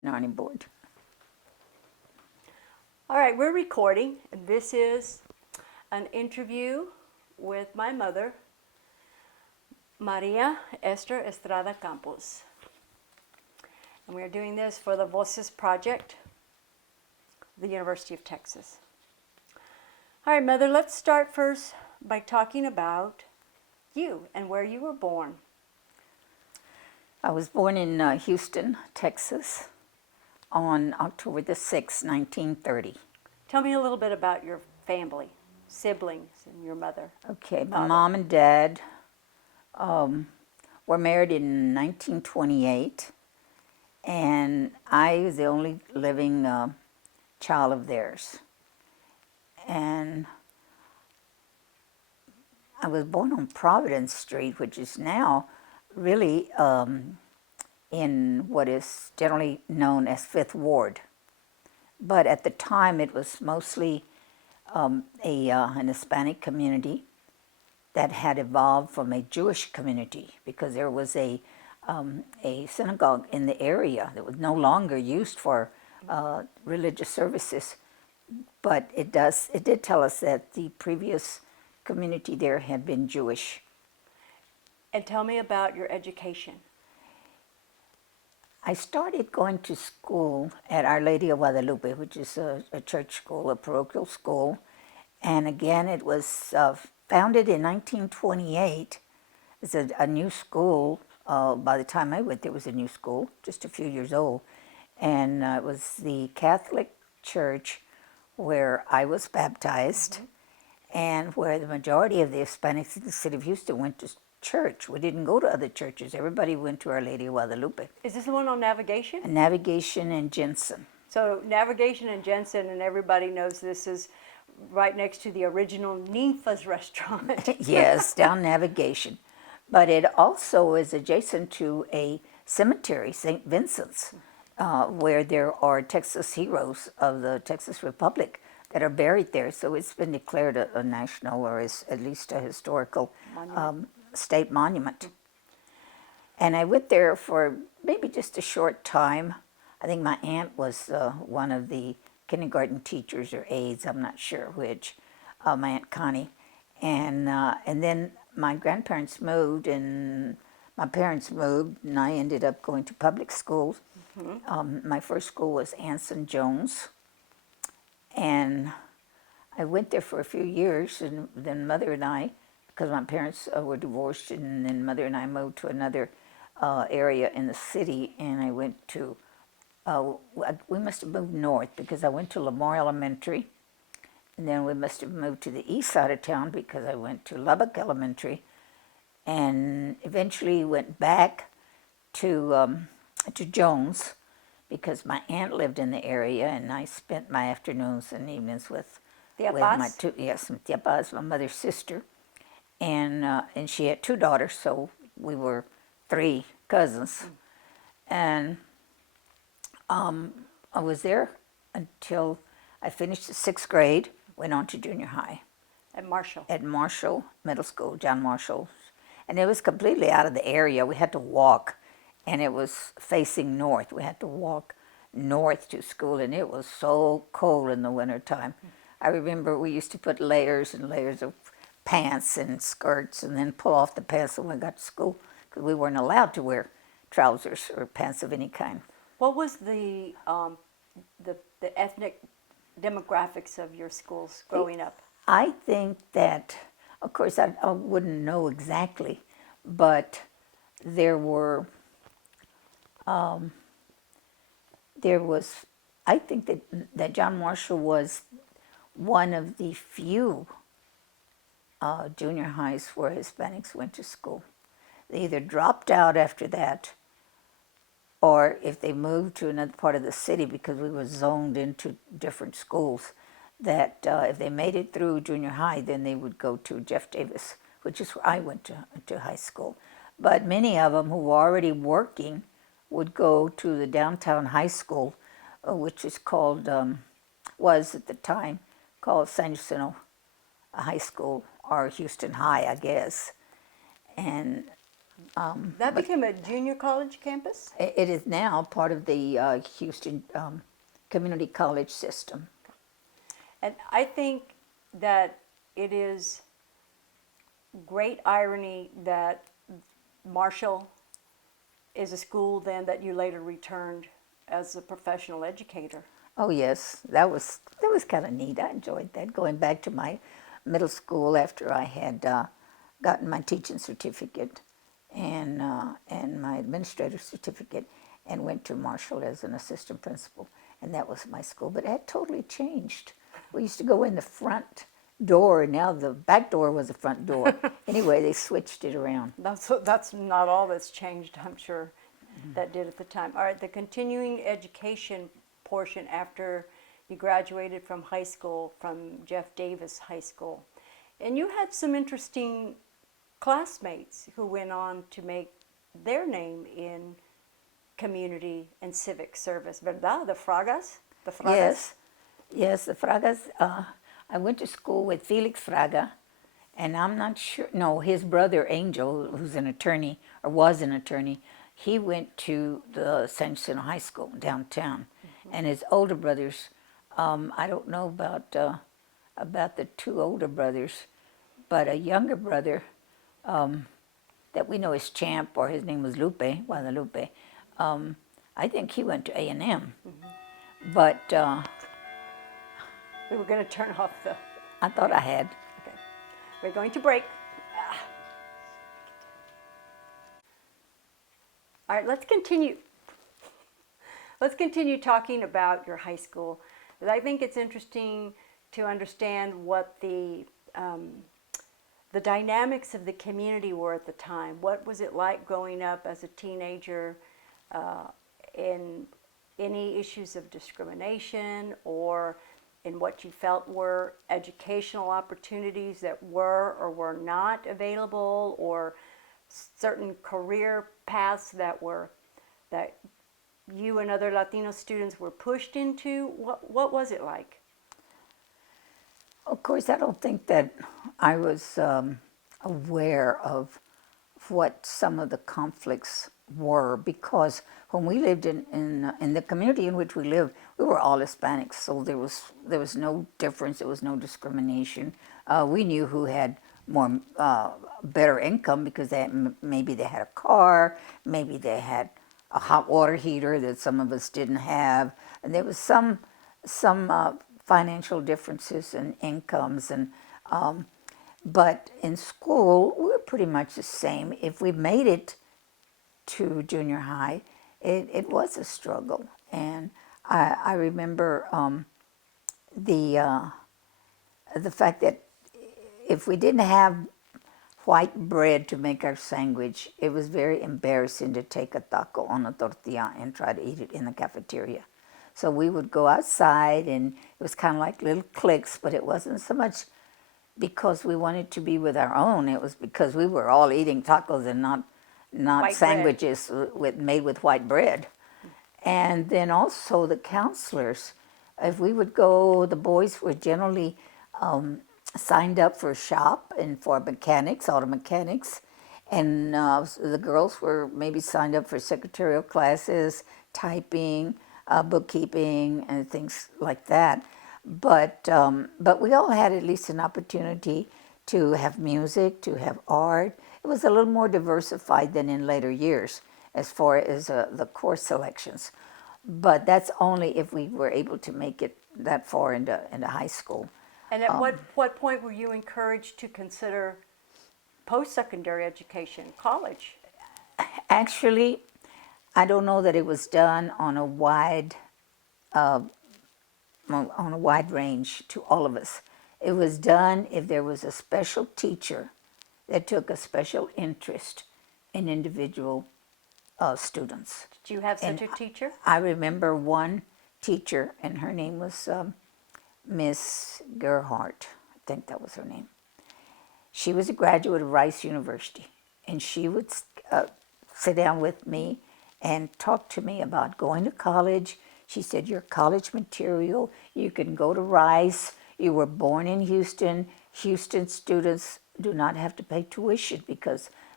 Dining board. All right, we're recording. This is an interview with my mother, Maria Esther Estrada Campos. And we are doing this for the Voces project, the University of Texas. All right, Mother, let's start first by talking about you and where you were born. I was born in Houston, Texas, on October the 6th, 1930. Tell me a little bit about your family, siblings, and your mother. Okay, my Father. mom and dad were married in 1928, and I was the only living child of theirs. And I was born on Providence Street, which is now really in what is generally known as Fifth Ward. But at the time, it was mostly an Hispanic community that had evolved from a Jewish community, because there was a synagogue in the area that was no longer used for religious services. But it did tell us that the previous community there had been Jewish. And tell me about your education. I started going to school at Our Lady of Guadalupe, which is a church school, a parochial school. And again, it was founded in 1928. It's a new school. By the time I went, there was a new school, just a few years old. And it was the Catholic church where I was baptized, and where the majority of the Hispanics in the city of Houston went to church. We didn't go to other churches. Everybody went to Our Lady of Guadalupe. Is this the one on Navigation? And Navigation and Jensen. So Navigation and Jensen, and everybody knows this is right next to the original Ninfa's restaurant. Yes, down Navigation. But it also is adjacent to a cemetery, St. Vincent's, where there are Texas heroes of the Texas Republic that are buried there. So it's been declared a national, or at least a historical state monument. And I went there for maybe just a short time. I think my aunt was one of the kindergarten teachers or aides, I'm not sure which, my Aunt Connie. And then my grandparents moved, and my parents moved, and I ended up going to public schools. My first school was Anson Jones, and I went there for a few years, and then Mother and I, because my parents were divorced, and then Mother and I moved to another area in the city, and I went to, we must have moved north, because I went to Lamar Elementary, and then we must have moved to the east side of town, because I went to Lubbock Elementary, and eventually went back to Jones, because my aunt lived in the area, and I spent my afternoons and evenings with my two, yes, Tia Paz, my mother's sister, and she had two daughters, so we were three cousins, and I was there until I finished the sixth grade. Went on to junior high At Marshall. at Marshall Middle School, John Marshall, and it was completely out of the area. We had to walk, and it was facing north. We had to walk north to school, and it was so cold in the wintertime. I remember we used to put layers and layers of pants and skirts, and then pull off the pants when we got to school, because we weren't allowed to wear trousers or pants of any kind. What was the ethnic demographics of your schools growing up? I think that, of course, I wouldn't know exactly, but there was, I think that John Marshall was one of the few junior highs where Hispanics went to school. They either dropped out after that, or if they moved to another part of the city, because we were zoned into different schools, that if they made it through junior high, then they would go to Jeff Davis, which is where I went to high school. But many of them who were already working would go to the downtown high school, which is called, was at the time called San Jacinto High School, or Houston High, I guess. And That became a junior college campus? It is now part of the Houston Community College system. And I think that it is great irony that Marshall is a school then that you later returned as a professional educator. Oh yes, that was kind of neat. I enjoyed that. Going back to my middle school after I had gotten my teaching certificate and my administrative certificate, and went to Marshall as an assistant principal, and that was my school. But it had totally changed. We used to go in the front door, and now the back door was the front door. Anyway, they switched it around. That's not all that's changed, I'm sure, that did at the time. All right, the continuing education portion after you graduated from high school, from Jeff Davis High School. And you had some interesting classmates who went on to make their name in community and civic service, ¿verdad? The Fragas? The Fragas? Yes, the Fragas. I went to school with Felix Fraga, and I'm not sure. No, his brother Angel, who's an attorney or was an attorney, he went to the San Jacinto High School downtown, and his older brothers. I don't know about the two older brothers, but a younger brother that we know as Champ, or his name was Lupe, Guadalupe. I think he went to A&M, but We were going to turn off the... I thought I had. Okay. We're going to break. All right, let's continue. Let's continue talking about your high school. Because I think it's interesting to understand what the dynamics of the community were at the time. What was it like growing up as a teenager in any issues of discrimination, or in what you felt were educational opportunities that were or were not available, or certain career paths that you and other Latino students were pushed into? What was it like? Of course, I don't think that I was aware of what some of the conflicts were, because when we lived in the community in which we lived, we were all Hispanics, so there was no difference, there was no discrimination. We knew who had more better income because maybe they had a car, maybe they had a hot water heater that some of us didn't have, and there was some financial differences in incomes, and but in school we were pretty much the same. If we made it to junior high, it was a struggle, and I remember the fact that if we didn't have white bread to make our sandwich, it was very embarrassing to take a taco on a tortilla and try to eat it in the cafeteria. So we would go outside, and it was kind of like little cliques, but it wasn't so much because we wanted to be with our own. It was because we were all eating tacos and not White sandwiches made with white bread. And then also the counselors, if we would go, the boys were generally signed up for shop and for mechanics, auto mechanics, and the girls were maybe signed up for secretarial classes, typing, bookkeeping, and things like that. But we all had at least an opportunity to have music, to have art. It was a little more diversified than in later years as far as the course selections. But that's only if we were able to make it that far into high school. And at what point were you encouraged to consider post-secondary education, college? Actually, I don't know that it was done on a wide range to all of us. It was done if there was a special teacher that took a special interest in individual students. Did you have such a teacher? I remember one teacher, and her name was Miss Gerhardt. I think that was her name. She was a graduate of Rice University, and she would sit down with me and talk to me about going to college. She said, "Your college material, you can go to Rice. You were born in Houston. Houston students do not have to pay tuition because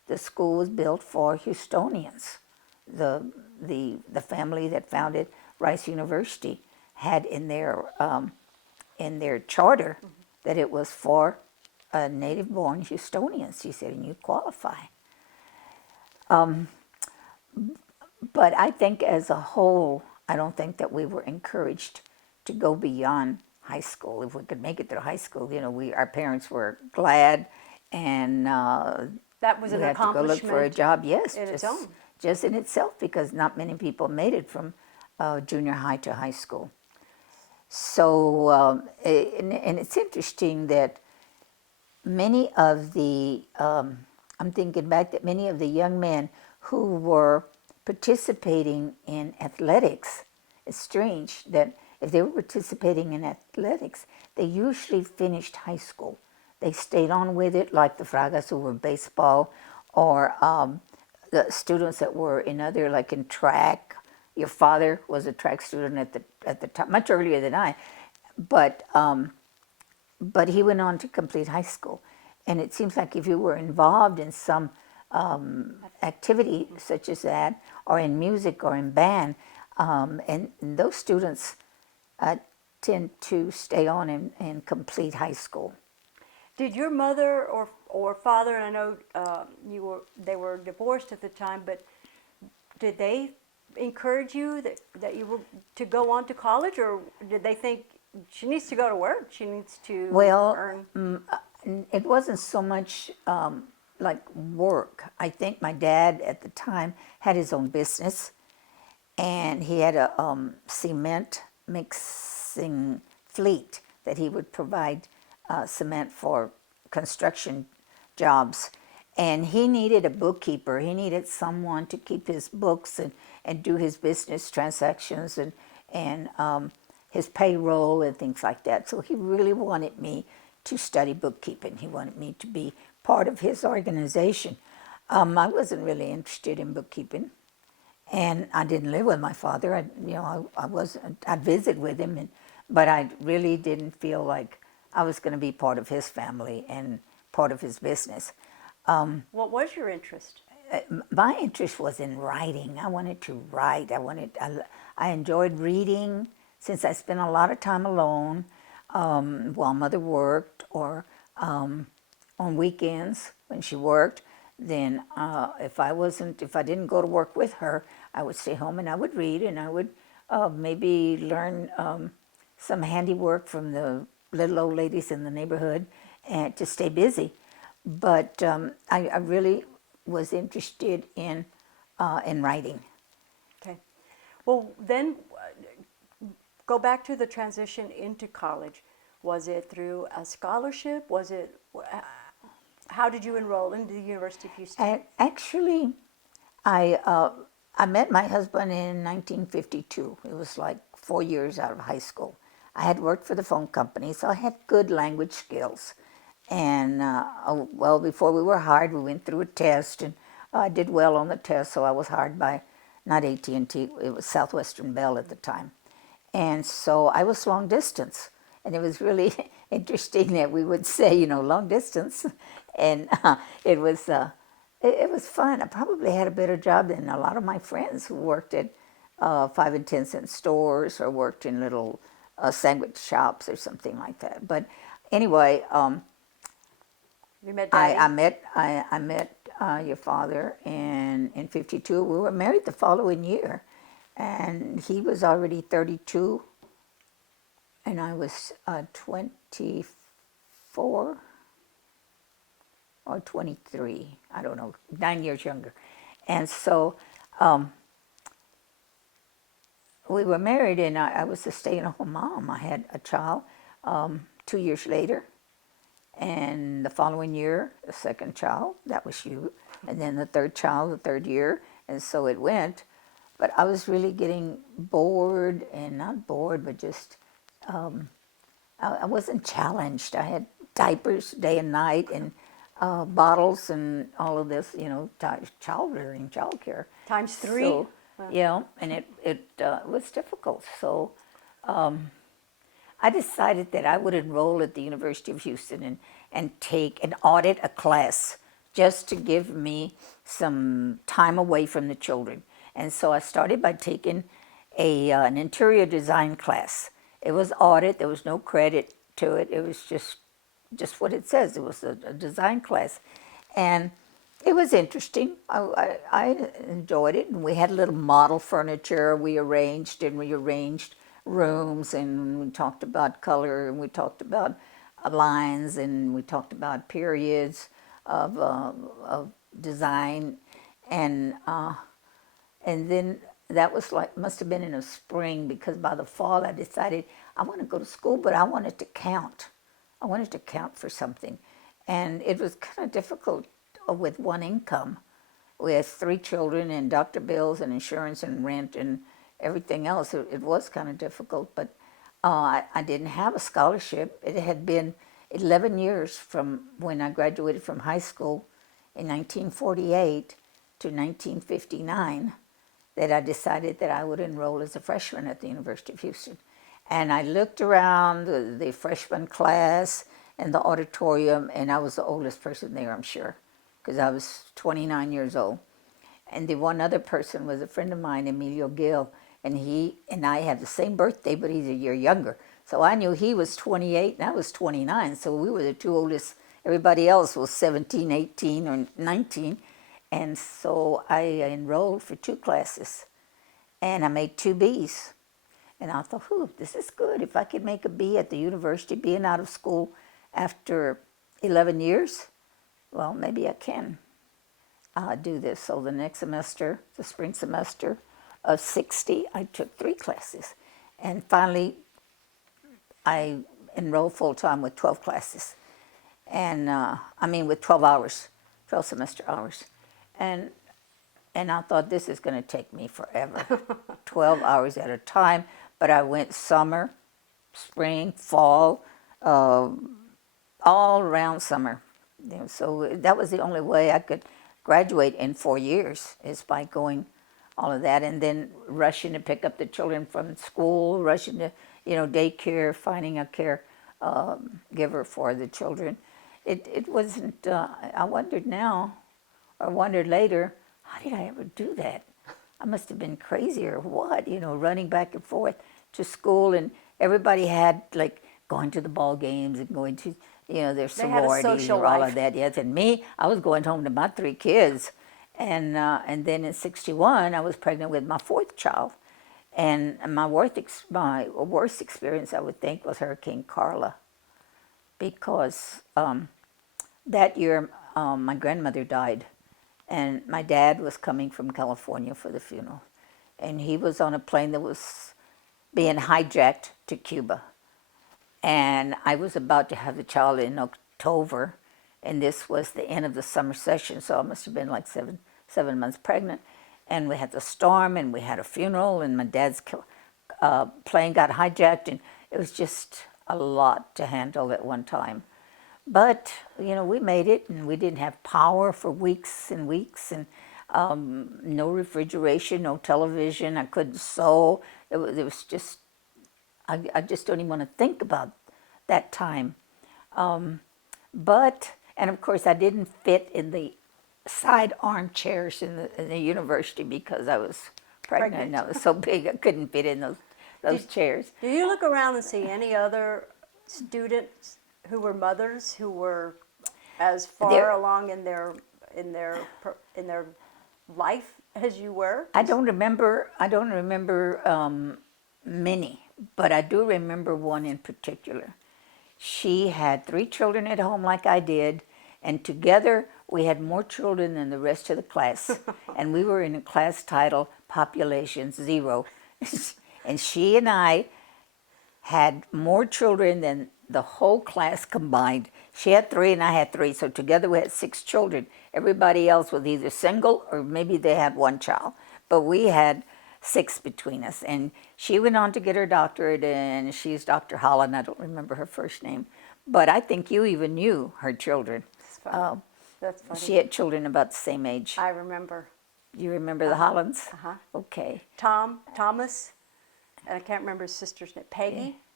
the school was built for Houstonians. The family that founded Rice University had in their charter that it was for native-born Houstonians. She said, and you qualify. But I think as a whole, I don't think that we were encouraged to go beyond high school. If we could make it through high school, our parents were glad, and That was we an had to go look for a accomplishment job. Yes, in its own. just in itself, because not many people made it from junior high to high school. So, and it's interesting that many of the, I'm thinking back that many of the young men who were participating in athletics, it's strange that if they were participating in athletics, they usually finished high school. They stayed on with it, like the Fragas who were baseball, or the students that were in other, like in track. Your father was a track student at the time, much earlier than I, but he went on to complete high school. And it seems like if you were involved in some activity such as that, or in music or in band, and those students tend to stay on and complete high school. Did your mother or father, and I know they were divorced at the time, but did they encourage you that you were to go on to college, or did they think she needs to go to work, she needs to earn? It wasn't so much like work. I think my dad at the time had his own business, and he had a cement mixing fleet that he would provide cement for construction jobs. And he needed a bookkeeper. He needed someone to keep his books and do his business transactions and his payroll and things like that. So he really wanted me to study bookkeeping. He wanted me to be part of his organization. I wasn't really interested in bookkeeping, and I didn't live with my father. I'd visit with him, but I really didn't feel like I was going to be part of his family and part of his business. What was your interest? My interest was in writing. I wanted to write. I enjoyed reading since I spent a lot of time alone while mother worked, or on weekends when she worked. Then if I didn't go to work with her, I would stay home and I would read, and I would maybe learn some handiwork from the little old ladies in the neighborhood, and to stay busy. But I really was interested in writing. Okay. Well, then go back to the transition into college. Was it through a scholarship? How did you enroll into the University of Houston? Actually, I met my husband in 1952. It was like 4 years out of high school. I had worked for the phone company, so I had good language skills. And before we were hired, we went through a test, and I did well on the test, so I was hired by, not AT&T, it was Southwestern Bell at the time. And so I was long distance, and it was really interesting that we would say, long distance, and it was fun. I probably had a better job than a lot of my friends who worked at 5 and 10 cent stores, or worked in little sandwich shops or something like that. But anyway, you met Daddy? I met your father in 52. We were married the following year, and he was already 32, and I was 24 or 23. I don't know, 9 years younger. And so we were married, and I was a stay-at-home mom. I had a child 2 years later, and the following year, the second child, that was you, and then the third child, the third year, and so it went. But I was really getting bored, and not bored, but just, I wasn't challenged. I had diapers day and night, and bottles and all of this, child rearing, child care. Times 3? So, yeah, and it was difficult. So I decided that I would enroll at the University of Houston and take and audit a class just to give me some time away from the children. And so I started by taking an interior design class. It was audit. There was no credit to it. It was just what it says. It was a design class, and it was interesting. I enjoyed it, and we had a little model furniture we arranged and rearranged rooms, and we talked about color, and we talked about lines, and we talked about periods of design, and then that was like, must have been in the spring, because by the fall I decided I want to go to school, but I wanted to count. I wanted to count for something. And it was kind of difficult with one income. We had 3 children and doctor bills and insurance and rent and everything else. It was kind of difficult, but I didn't have a scholarship. It had been 11 years from when I graduated from high school in 1948 to 1959 that I decided that I would enroll as a freshman at the University of Houston. And I looked around the freshman class and the auditorium, and I was the oldest person there, I'm sure, because I was 29 years old. And the one other person was a friend of mine, Emilio Gill, and he and I have the same birthday, but he's a year younger. So I knew he was 28 and I was 29, so we were the 2 oldest. Everybody else was 17, 18, or 19. And so I enrolled for 2 classes, and I made 2 Bs. And I thought, this is good. If I could make a B at the university, being out of school after 11 years, well, maybe I can do this. So the next semester, the spring semester of 60, I took 3 classes. And finally, I enrolled full-time with 12 classes. And with 12 hours, 12 semester hours. And I thought, this is going to take me forever, 12 hours at a time. But I went summer, spring, fall, all around summer. So that was the only way I could graduate in 4 years, is by going all of that, and then rushing to pick up the children from school, rushing to daycare, finding a care giver for the children. It wasn't. I wondered now, or wondered later, how did I ever do that? I must have been crazy or what, running back and forth to school, and everybody had like going to the ball games and going to, their sororities or all of that. Yes, and me, I was going home to my 3 kids, and then in '61 I was pregnant with my 4th child, and my worst experience, I would think, was Hurricane Carla, because that year my grandmother died. And my dad was coming from California for the funeral. And he was on a plane that was being hijacked to Cuba. And I was about to have the child in October. And this was the end of the summer session. So I must have been like seven months pregnant. And we had the storm, and we had a funeral, and my dad's plane got hijacked. And it was just a lot to handle at one time. But, we made it, and we didn't have power for weeks and weeks, and no refrigeration, no television. I couldn't sew. It was just, I just don't even want to think about that time. And of course, I didn't fit in the side armchairs in the university because I was pregnant. And I was so big I couldn't fit in those chairs. Do you look around and see any other students who were mothers who were as far along in their life as you were? I don't remember many, but I do remember one in particular. She had 3 children at home like I did, and together we had more children than the rest of the class. And we were in a class titled Population Zero. And she and I had more children than the whole class combined. She had 3 and I had 3, so together we had 6 children. Everybody else was either single or maybe they had 1 child, but we had 6 between us. And she went on to get her doctorate, and she's Dr. Holland. I don't remember her first name, but I think you even knew her children. That's funny. She had children about the same age. I remember. You remember the Hollands? Uh-huh. Okay. Thomas, and I can't remember his sister's name. Peggy?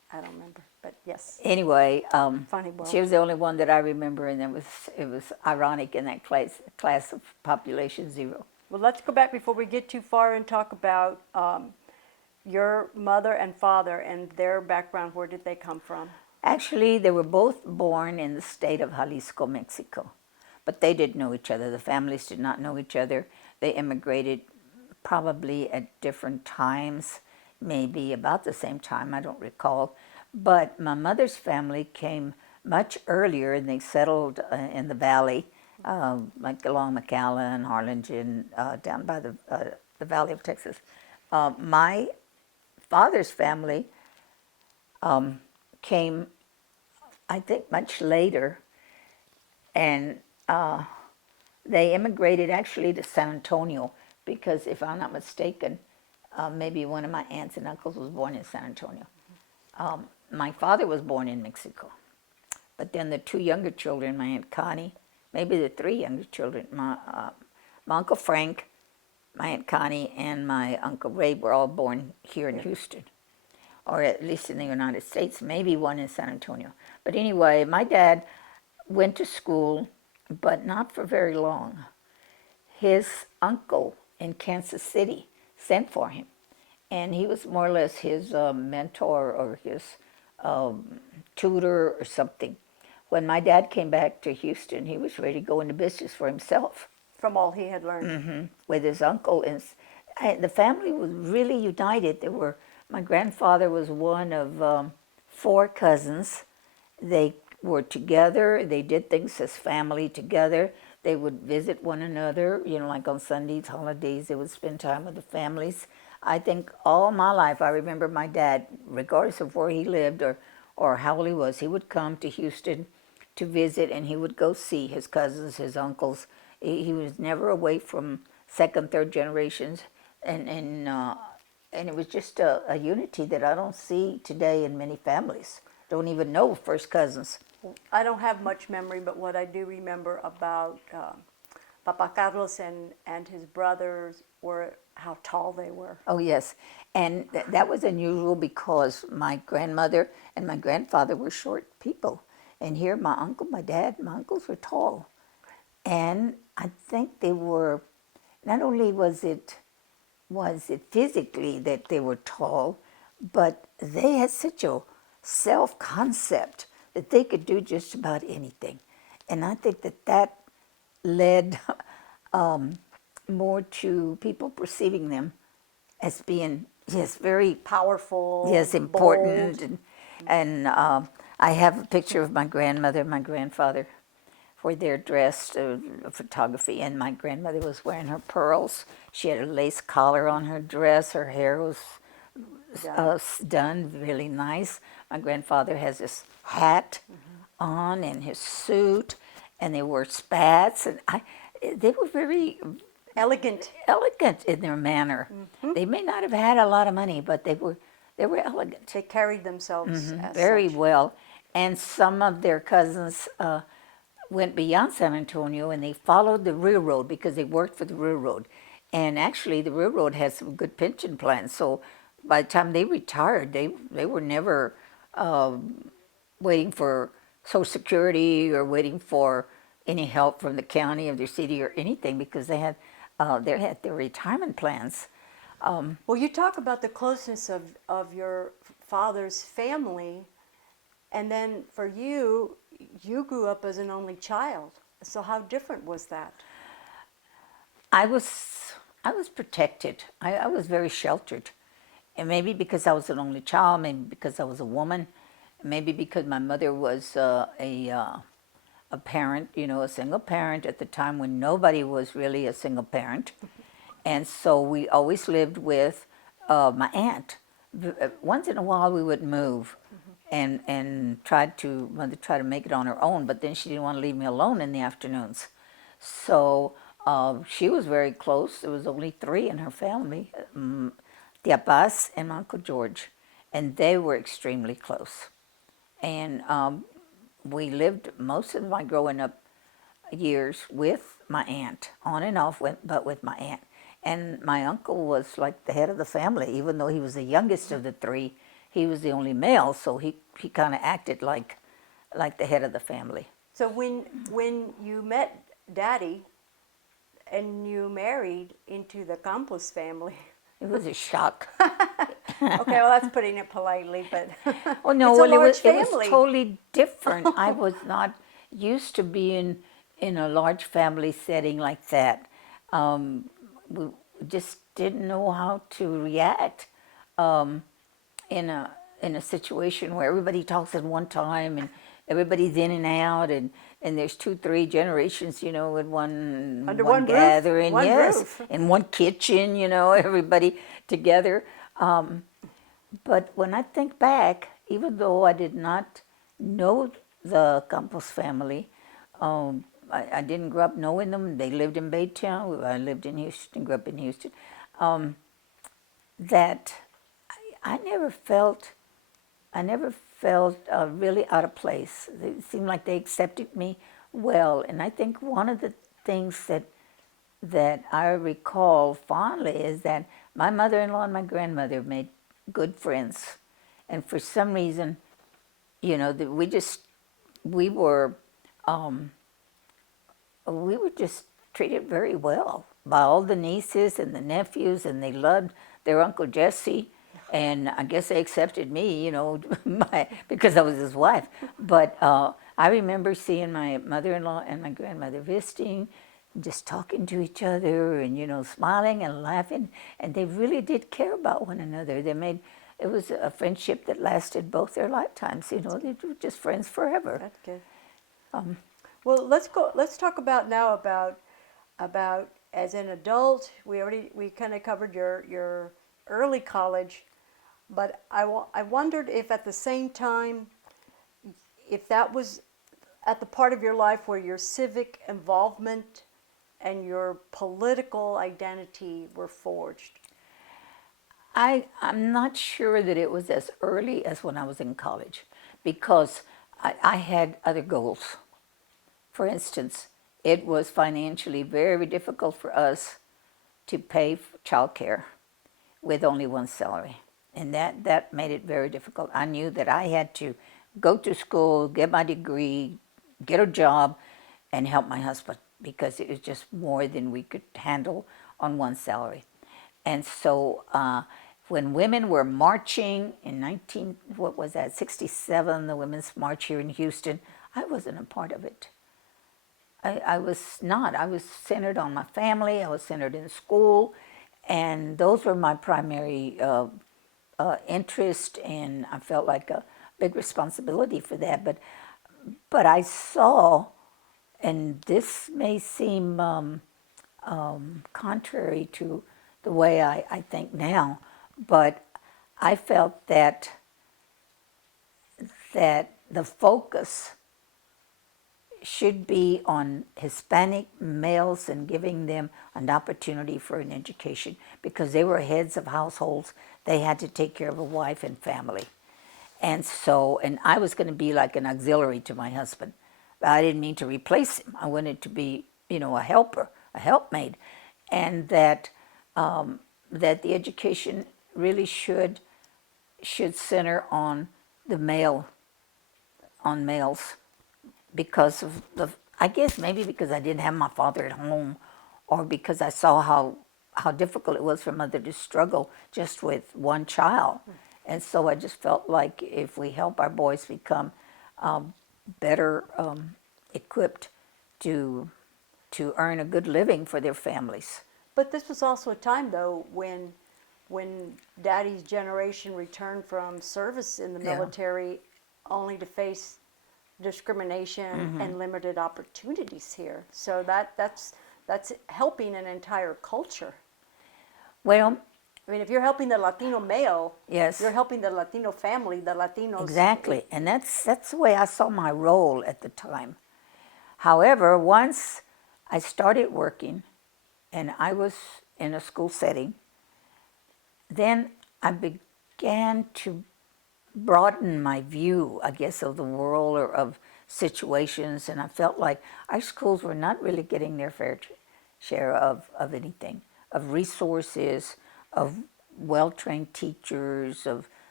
I don't remember, but yes. Anyway, Funny world. she was the only one that I remember, and it was ironic in that class of population 0. Well, let's go back before we get too far and talk about your mother and father and their background. Where did they come from? Actually, they were both born in the state of Jalisco, Mexico, but they didn't know each other. The families did not know each other. They immigrated probably at different times, maybe about the same time, I don't recall. But my mother's family came much earlier, and they settled in the valley, like along McAllen, Harlingen, down by the Valley of Texas. My father's family came, I think, much later, and they immigrated actually to San Antonio because, if I'm not mistaken, maybe one of my aunts and uncles was born in San Antonio. My father was born in Mexico, but then the 2 younger children, my Aunt Connie, maybe the 3 younger children, my Uncle Frank, my Aunt Connie, and my Uncle Ray were all born here in Houston, or at least in the United States, maybe one in San Antonio. But anyway, my dad went to school, but not for very long. His uncle in Kansas City sent for him, and he was more or less his mentor or his tutor or something. When my dad came back to Houston, he was ready to go into business for himself. From all he had learned. With his uncle. And the family was really united. My grandfather was one of 4 cousins. They were together. They did things as family together. They would visit one another, like on Sundays, holidays, they would spend time with the families. I think all my life, I remember my dad, regardless of where he lived or how old he was, he would come to Houston to visit, and he would go see his cousins, his uncles. He was never away from second, third generations, and it was just a unity that I don't see today in many families. Don't even know first cousins. I don't have much memory, but what I do remember about Papa Carlos and his brothers were how tall they were. Oh, yes. And that was unusual because my grandmother and my grandfather were short people. And here my uncle, my dad, my uncles were tall. And I think they were, not only was it physically that they were tall, but they had such a self-concept that they could do just about anything. And I think that led more to people perceiving them as being, yes, very powerful, yes, important. Bold. And I have a picture of my grandmother and my grandfather where they're dressed, photography, and my grandmother was wearing her pearls. She had a lace collar on her dress. Her hair was done really nice. My grandfather has this hat on and his suit, and they wore spats, and they were very elegant in their manner. They may not have had a lot of money, but they were elegant. They carried themselves as very such. well. And some of their cousins went beyond San Antonio, and they followed the railroad because they worked for the railroad. And actually, the railroad has some good pension plans. So by the time they retired, they were never waiting for Social Security or waiting for any help from the county or their city or anything, because they had their retirement plans. Well, you talk about the closeness of your father's family, and then for you grew up as an only child. So how different was that? I was protected. I was very sheltered. And maybe because I was an only child, maybe because I was a woman, maybe because my mother was a parent, a single parent at the time when nobody was really a single parent. And so we always lived with my aunt. Once in a while we would move and mother tried to make it on her own, but then she didn't want to leave me alone in the afternoons. So she was very close. There was only 3 in her family, Tia Paz and Uncle George, and they were extremely close. And we lived most of my growing up years with my aunt, on and off, but with my aunt. And my uncle was like the head of the family, even though he was the youngest of the 3. he was the only male, so he kind of acted like the head of the family. So when you met Daddy and you married into the Campos family, It was a shock. okay, well that's putting it politely, but Oh no, it's a well large it was family. totally different. I was not used to being in a large family setting like that. We just didn't know how to react in a situation where everybody talks at one time and everybody's in and out, and there's 2, 3 generations, in Under one one roof, gathering, one yes, roof. in one kitchen, everybody together. But when I think back, even though I did not know the Campos family, I didn't grow up knowing them. They lived in Baytown. I lived in Houston, grew up in Houston. That I never felt, really out of place. It seemed like they accepted me well. And I think one of the things that I recall fondly is that my mother-in-law and my grandmother made good friends, and for some reason, we were we were just treated very well by all the nieces and the nephews, and they loved their Uncle Jesse. And I guess they accepted me, because I was his wife. But I remember seeing my mother-in-law and my grandmother visiting, just talking to each other, and smiling and laughing. And they really did care about one another. It was a friendship that lasted both their lifetimes. They were just friends forever. That's good. Well, let's talk about now about as an adult. We kind of covered your early college, but I wondered if at the same time, if that was at the part of your life where your civic involvement and your political identity were forged. I'm not sure that it was as early as when I was in college, because I had other goals. For instance, it was financially very difficult for us to pay for childcare with only one salary. And that made it very difficult. I knew that I had to go to school, get my degree, get a job, and help my husband, because it was just more than we could handle on one salary. And so when women were marching in 67, the Women's March here in Houston, I wasn't a part of it. I was not. I was centered on my family. I was centered in school, and those were my primary interest, and I felt like a big responsibility for that. But I saw, and this may seem contrary to the way I think now, but I felt that the focus should be on Hispanic males and giving them an opportunity for an education, because they were heads of households. They had to take care of a wife and family. And I was going to be like an auxiliary to my husband. I didn't mean to replace him. I wanted to be, a helper, a helpmate. And that the education really should center on males, because of I guess maybe because I didn't have my father at home, or because I saw how difficult it was for mother to struggle just with one child. And so I just felt like if we help our boys become better equipped to earn a good living for their families. But this was also a time, though, when Daddy's generation returned from service in the military, only to face discrimination and limited opportunities here. So that's helping an entire culture. Well, I mean, if you're helping the Latino male, yes, you're helping the Latino family, the Latinos. Exactly, and that's the way I saw my role at the time. However, once I started working, and I was in a school setting, then I began to broaden my view, I guess, of the world or of situations, and I felt like our schools were not really getting their fair share of anything, of resources, of well-trained teachers, of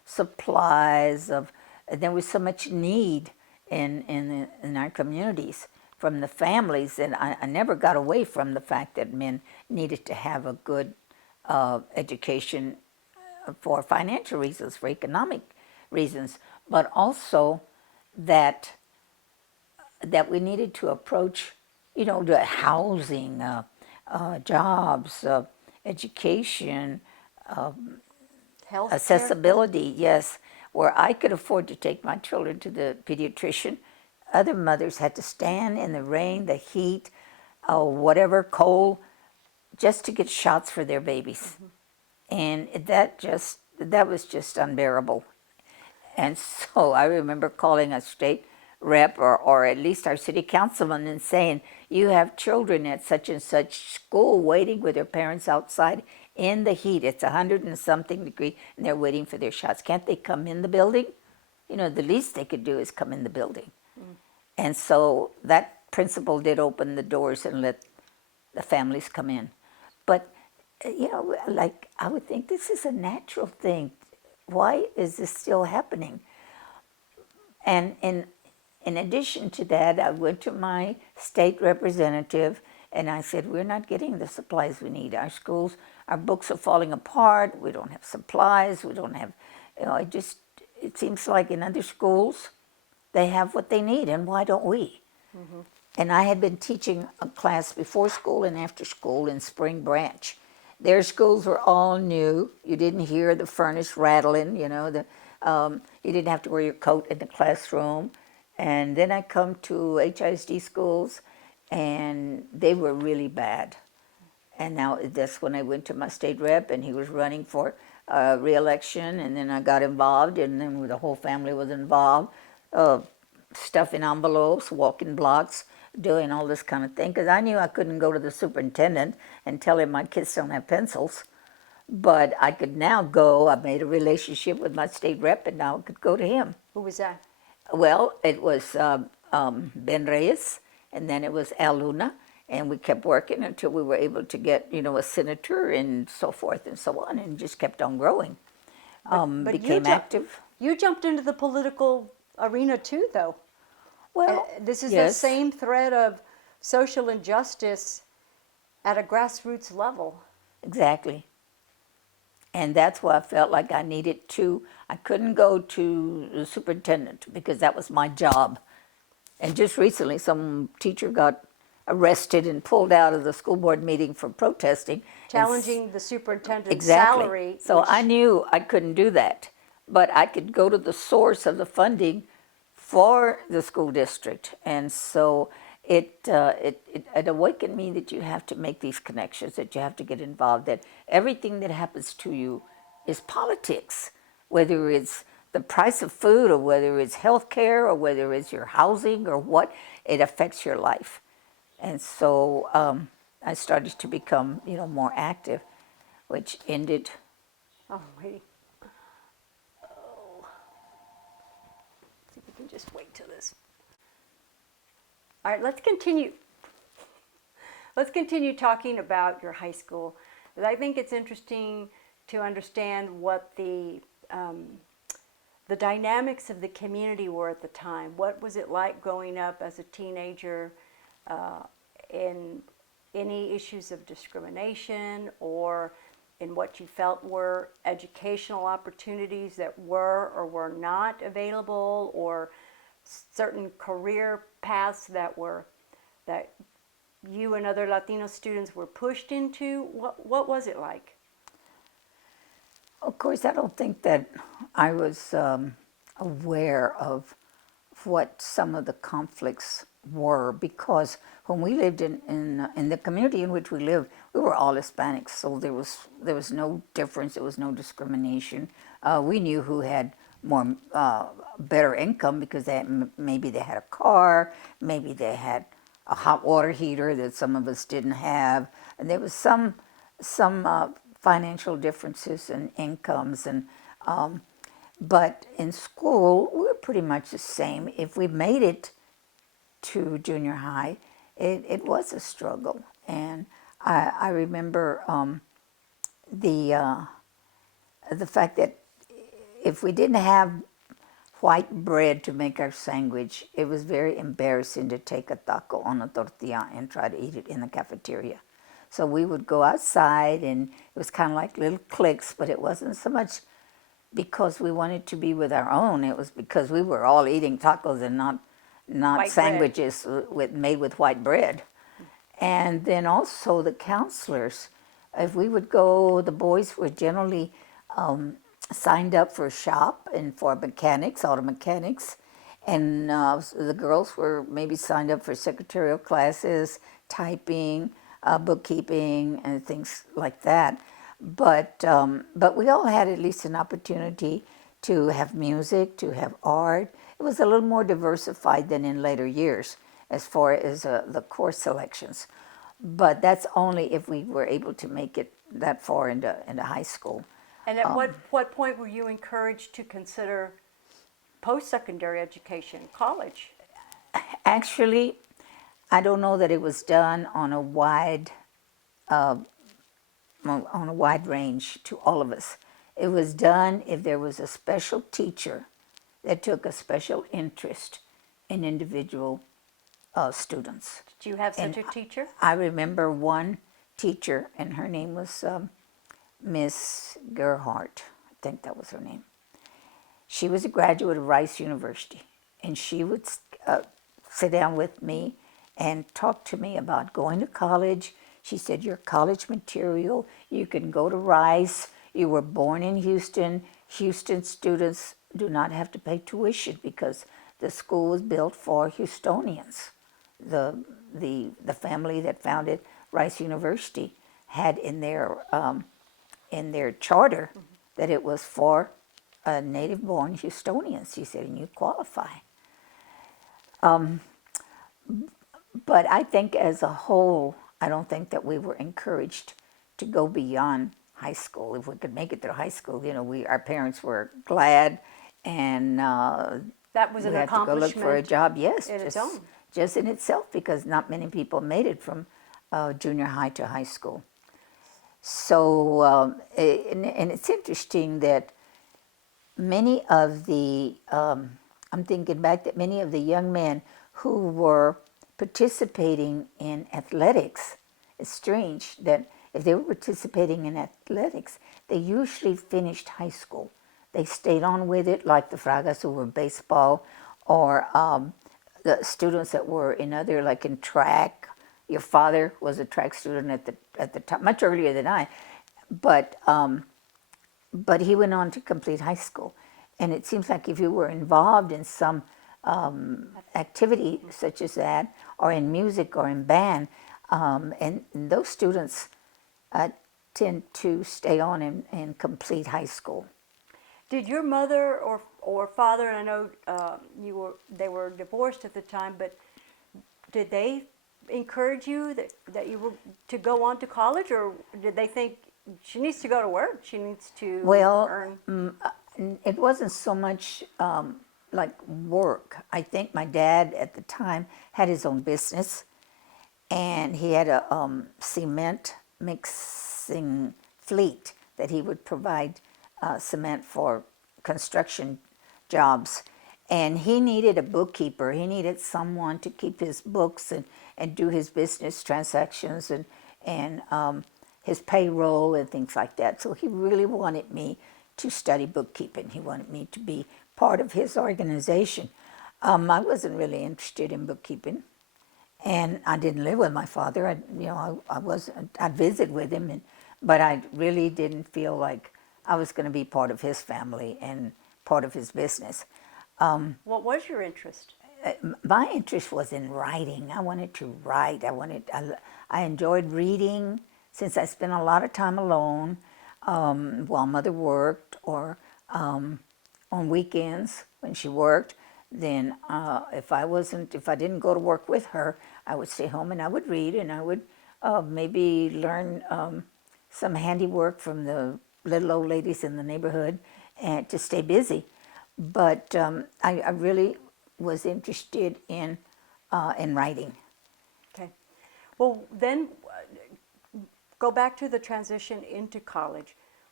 supplies, there was so much need in our communities from the families, and I never got away from the fact that men needed to have a good education for financial reasons, for economic reasons, but also that we needed to approach, the housing, jobs, education, Health accessibility, yes, where I could afford to take my children to the pediatrician. Other mothers had to stand in the rain, the heat, whatever, cold, just to get shots for their babies. And that was just unbearable. And so I remember calling a state rep or at least our city councilman and saying, you have children at such and such school waiting with their parents outside in the heat. It's 100 and something degree and they're waiting for their shots. Can't they come in the building? The least they could do is come in the building. And so that principal did open the doors and let the families come in. But, like I would think this is a natural thing. Why is this still happening? And in addition to that, I went to my state representative and I said, we're not getting the supplies we need. Our schools, our books are falling apart. We don't have supplies. We don't have, it seems like in other schools, they have what they need, and why don't we? And I had been teaching a class before school and after school in Spring Branch. Their schools were all new. You didn't hear the furnace rattling, you didn't have to wear your coat in the classroom. And then I come to HISD schools, and they were really bad. And now that's when I went to my state rep, and he was running for re-election, and then I got involved, and then the whole family was involved, stuffing envelopes, walking blocks, doing all this kind of thing, because I knew I couldn't go to the superintendent and tell him my kids don't have pencils. But I could now go. I made a relationship with my state rep, and now I could go to him. Who was that? Well, it was Ben Reyes, and then it was Al Luna, and we kept working until we were able to get, a senator and so forth and so on, and just kept on growing. But Became active. You jumped into the political arena too, though. Well, This is the yes, same thread of social injustice at a grassroots level. exactly. And that's why I felt like I needed to. I couldn't go to the superintendent because that was my job. And just recently, some teacher got arrested and pulled out of the school board meeting for protesting. Challenging the superintendent's Exactly. salary. So which- I knew I couldn't do that, but I could go to the source of the funding for the school district, and so it awakened me that you have to make these connections, that you have to get involved, that everything that happens to you is politics, whether it's the price of food or whether it's health care or whether it's your housing or what, it affects your life. And so I started to become, more active, which ended. Oh, wait. Oh. See if we can just wait till this. All right, let's continue. Let's continue talking about your high school. I think it's interesting to understand what the dynamics of the community were at the time. What was it like growing up as a teenager in any issues of discrimination or in what you felt were educational opportunities that were or were not available, or certain career paths that you and other Latino students were pushed into? What was it like? Of course, I don't think that I was aware of what some of the conflicts were, because when we lived in the community in which we lived, we were all Hispanics, so there was no difference, there was no discrimination. We knew who had more better income because maybe they had a car, maybe they had a hot water heater that some of us didn't have, and there was some financial differences in incomes, and but in school we were pretty much the same. If we made it to junior high, it was a struggle, and I remember the fact that if we didn't have white bread to make our sandwich, it was very embarrassing to take a taco on a tortilla and try to eat it in the cafeteria. So we would go outside, and it was kind of like little cliques, but it wasn't so much because we wanted to be with our own. It was because we were all eating tacos and not White sandwiches made with white bread. And then also the counselors, if we would go, the boys were generally signed up for shop and for mechanics, auto mechanics, and the girls were maybe signed up for secretarial classes, typing, bookkeeping, and things like that. But we all had at least an opportunity to have music, to have art. It was a little more diversified than in later years as far as the course selections. But that's only if we were able to make it that far into high school. And at what point were you encouraged to consider post-secondary education, college? Actually, I don't know that it was done on a wide range to all of us. It was done if there was a special teacher that took a special interest in individual students. Did you have such a teacher? I remember one teacher, and her name was Miss Gerhardt. I think that was her name. She was a graduate of Rice University, and she would sit down with me and talk to me about going to college. She said, "Your college material, you can go to Rice. You were born in Houston. Houston students do not have to pay tuition because the school was built for Houstonians." The family that founded Rice University had in their charter that it was for native-born Houstonians. She said, "And you qualify." But I think as a whole, I don't think that we were encouraged to go beyond high school. If we could make it through high school, our parents were glad, and That was we an had to go look for a accomplishment job. Yes, in its own. just in itself, because not many people made it from junior high to high school. So, and it's interesting that many of the, I'm thinking back that many of the young men who were participating in athletics, it's strange that if they were participating in athletics, they usually finished high school. They stayed on with it, like the Fragas who were baseball, or the students that were in other, like in track. Your father was a track student at the time, much earlier than I, but he went on to complete high school. And it seems like if you were involved in some activity such as that, or in music or in band, and those students tend to stay on and complete high school. Did your mother or father, and I know they were divorced at the time, but did they encourage you that you were to go on to college, or did they think she needs to go to work, she needs to earn? It wasn't so much like work. I think my dad at the time had his own business, and he had a cement mixing fleet that he would provide cement for construction jobs. And he needed a bookkeeper. He needed someone to keep his books and do his business transactions and his payroll and things like that. So he really wanted me to study bookkeeping. He wanted me to be part of his organization. I wasn't really interested in bookkeeping, and I didn't live with my father. I'd visit with him, but I really didn't feel like I was going to be part of his family and part of his business. What was your interest? My interest was in writing. I wanted to write. I enjoyed reading since I spent a lot of time alone while mother worked, or on weekends when she worked. Then if I didn't go to work with her, I would stay home and I would read, and I would maybe learn some handiwork from the little old ladies in the neighborhood, and to stay busy. But I really was interested in writing. Okay. Well, then go back to the transition into college.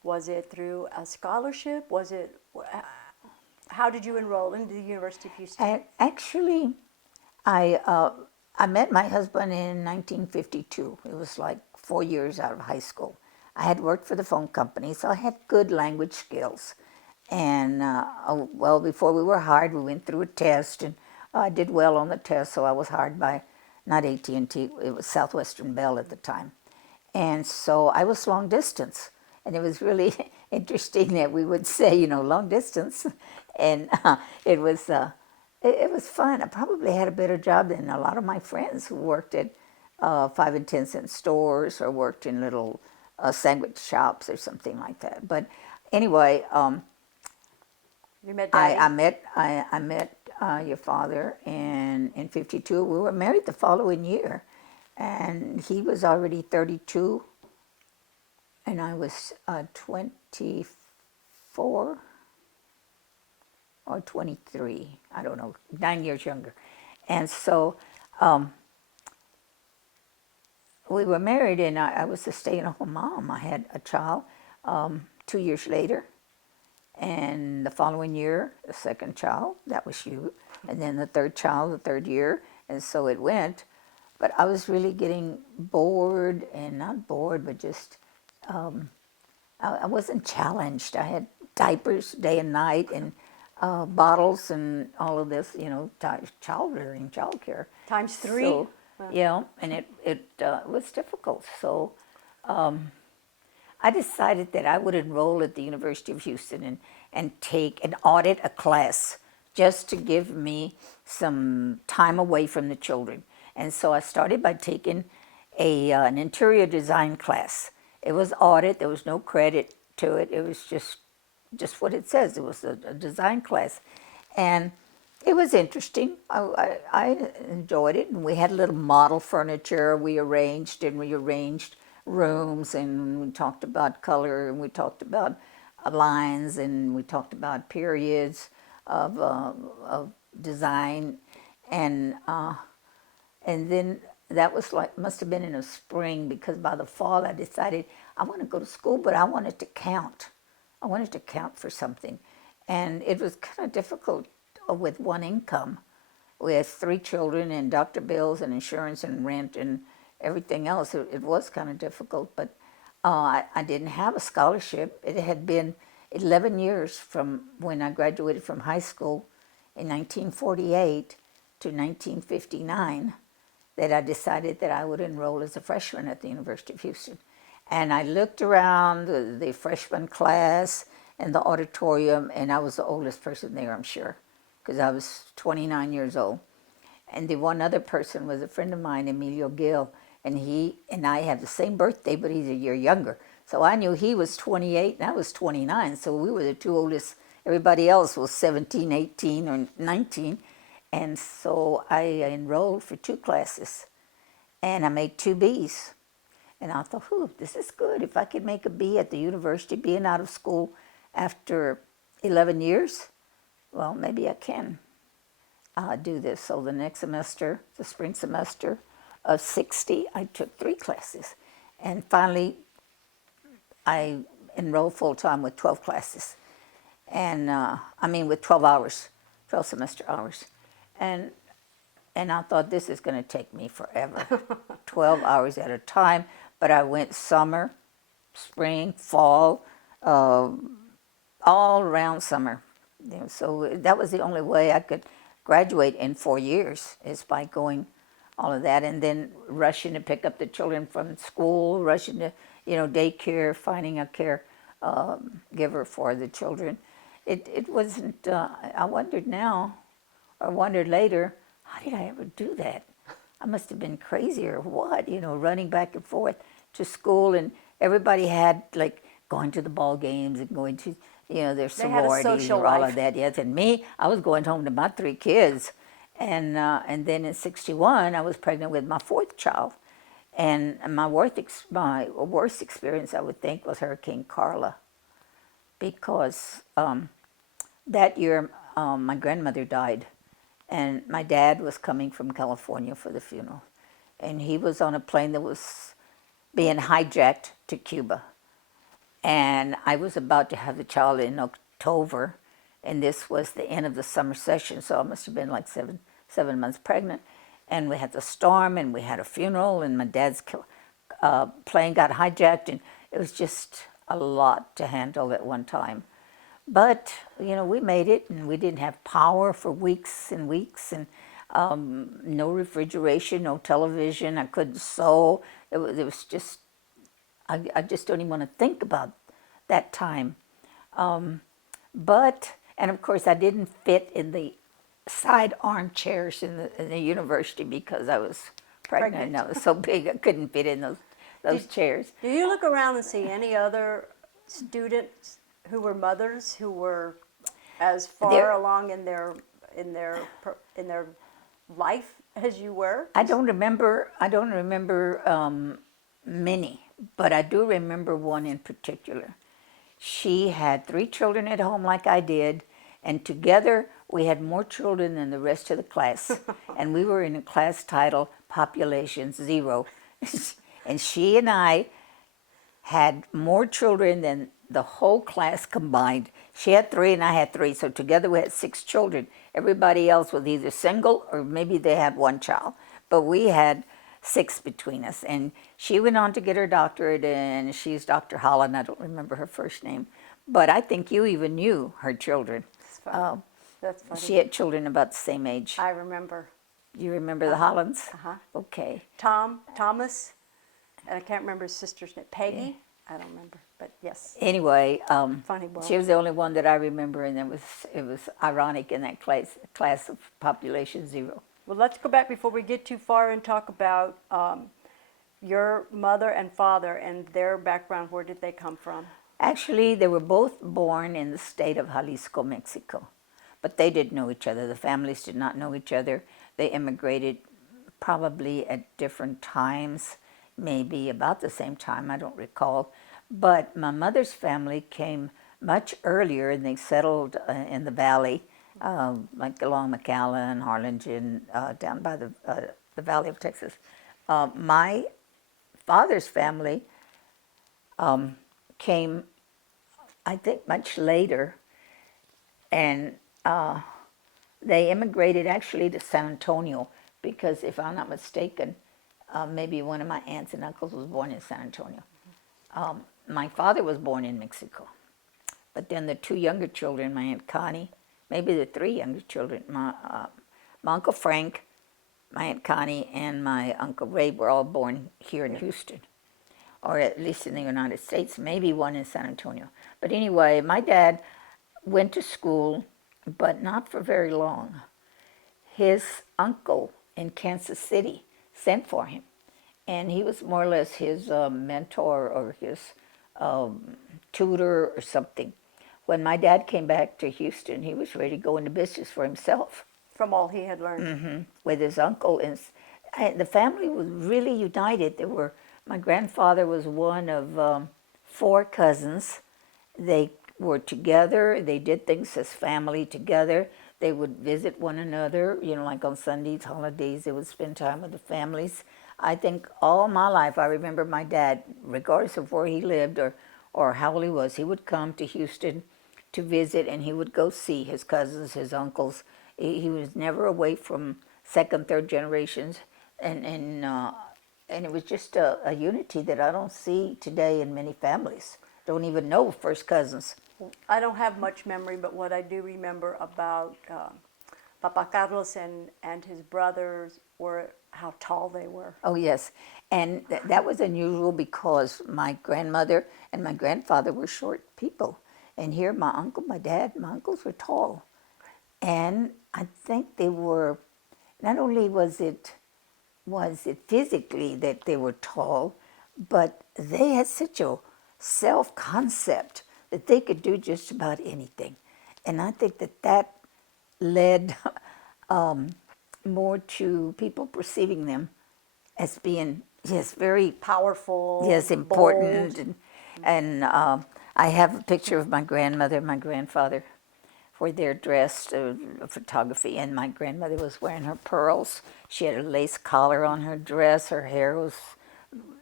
Was it through a scholarship? How did you enroll into the University of Houston? Actually, I met my husband in 1952. It was like 4 years out of high school. I had worked for the phone company, so I had good language skills. And well, before we were hired, we went through a test, and I did well on the test. So I was hired by not AT&T, it was Southwestern Bell at the time. And so I was long distance, and it was really interesting that we would say, long distance, and it was fun. I probably had a better job than a lot of my friends who worked at 5 and 10 cent stores or worked in little sandwich shops or something like that. But anyway, You met Daddy? I met your father, and in '52 we were married the following year, and he was already 32, and I was 24 or 23. I don't know, 9 years younger, and so we were married, and I was a stay-at-home mom. I had a child 2 years later. And the following year, the second child, that was you. And then the third child, the third year. And so it went. But I was really getting bored, and not bored, but just, I wasn't challenged. I had diapers day and night, and bottles and all of this, child rearing, child care. Times 3? So, yeah, and it was difficult. So I decided that I would enroll at the University of Houston and take and audit a class just to give me some time away from the children. And so I started by taking an interior design class. It was audit. There was no credit to it. It was just what it says. It was a design class. And it was interesting. I enjoyed it. And we had a little model furniture we arranged and rearranged rooms, and we talked about color, and we talked about lines, and we talked about periods of design, and then that was like, must have been in the spring, because by the fall I decided I want to go to school, but I wanted to count. I wanted to count for something, and it was kind of difficult with one income. We had 3 children and doctor bills and insurance and rent and everything else. It was kind of difficult, but I didn't have a scholarship. It had been 11 years from when I graduated from high school in 1948 to 1959 that I decided that I would enroll as a freshman at the University of Houston. And I looked around the freshman class and the auditorium, and I was the oldest person there, I'm sure, because I was 29 years old. And the one other person was a friend of mine, Emilio Gill, and he and I have the same birthday, but he's a year younger. So I knew he was 28 and I was 29, so we were the 2 oldest. Everybody else was 17, 18, or 19. And so I enrolled for 2 classes, and I made 2 Bs. And I thought, this is good. If I could make a B at the university, being out of school after 11 years, well, maybe I can do this. So the next semester, the spring semester of 60, I took 3 classes. And finally, I enrolled full-time with 12 classes. And with 12 hours, 12 semester hours. And I thought, this is going to take me forever, 12 hours at a time. But I went summer, spring, fall, all around summer. So that was the only way I could graduate in 4 years, is by going all of that, and then rushing to pick up the children from school, rushing to daycare, finding a care giver for the children. It wasn't. I wondered now, or wondered later, how did I ever do that? I must have been crazy or what, running back and forth to school, and everybody had like going to the ball games and going to their sororities or all of that. Yes, and me, I was going home to my 3 kids. And then in '61, I was pregnant with my 4th child. And my worst experience, I would think, was Hurricane Carla. Because that year, my grandmother died. And my dad was coming from California for the funeral. And he was on a plane that was being hijacked to Cuba. And I was about to have the child in October, and this was the end of the summer session, so I must have been like seven months pregnant. And we had the storm, and we had a funeral, and my dad's plane got hijacked, and it was just a lot to handle at one time. But we made it, and we didn't have power for weeks and weeks, and no refrigeration, no television. I couldn't sew. It was just, I just don't even want to think about that time. And of course, I didn't fit in the side armchairs in the university because I was pregnant. And I was so big I couldn't fit in those chairs. Do you look around and see any other students who were mothers who were as far along in their life as you were? I don't remember many, but I do remember one in particular. She had 3 children at home like I did, and together we had more children than the rest of the class. And we were in a class titled Population Zero. And she and I had more children than the whole class combined. She had 3 and I had 3, so together we had 6 children. Everybody else was either single or maybe they had 1 child, but we had 6 between us. And she went on to get her doctorate, and she's Dr. Holland. I don't remember her first name, but I think you even knew her children. That's funny. That's funny. She had children about the same age. I remember. You remember the Hollands? Uh-huh. Okay. Thomas, and I can't remember his sister's name. Peggy? Yeah. I don't remember, but yes. Anyway, funny boy. She was the only one that I remember, and it was ironic in that class of Population Zero. Well, let's go back before we get too far and talk about your mother and father and their background. Where did they come from? Actually, they were both born in the state of Jalisco, Mexico, but they didn't know each other. The families did not know each other. They immigrated probably at different times, maybe about the same time, I don't recall. But my mother's family came much earlier, and they settled in the valley, like along McAllen, Harlingen, down by the Valley of Texas. My father's family came, I think, much later, and they immigrated actually to San Antonio because, if I'm not mistaken, maybe one of my aunts and uncles was born in San Antonio. My father was born in Mexico, but then the 2 younger children, my Aunt Connie, maybe the 3 younger children, my Uncle Frank, my Aunt Connie, and my Uncle Ray were all born here in Houston, or at least in the United States, maybe one in San Antonio. But anyway, my dad went to school, but not for very long. His uncle in Kansas City sent for him, and he was more or less his mentor or his tutor or something. When my dad came back to Houston, he was ready to go into business for himself. From all he had learned. With his uncle. And the family was really united. My grandfather was one of 4 cousins. They were together. They did things as family together. They would visit one another, like on Sundays, holidays, they would spend time with the families. I think all my life I remember my dad, regardless of where he lived or how old he was, he would come to Houston to visit, and he would go see his cousins, his uncles. He was never away from 2nd, 3rd generations, and it was just a unity that I don't see today in many families. Don't even know first cousins. I don't have much memory, but what I do remember about Papa Carlos and his brothers were how tall they were. Oh, yes. And that was unusual because my grandmother and my grandfather were short people. And here my uncle, my dad, my uncles were tall. And I think they were, not only was it physically that they were tall, but they had such a self-concept that they could do just about anything. And I think that led more to people perceiving them as being, very powerful, important. bold. And I have a picture of my grandmother and my grandfather where they're dressed, photography, and my grandmother was wearing her pearls. She had a lace collar on her dress. Her hair was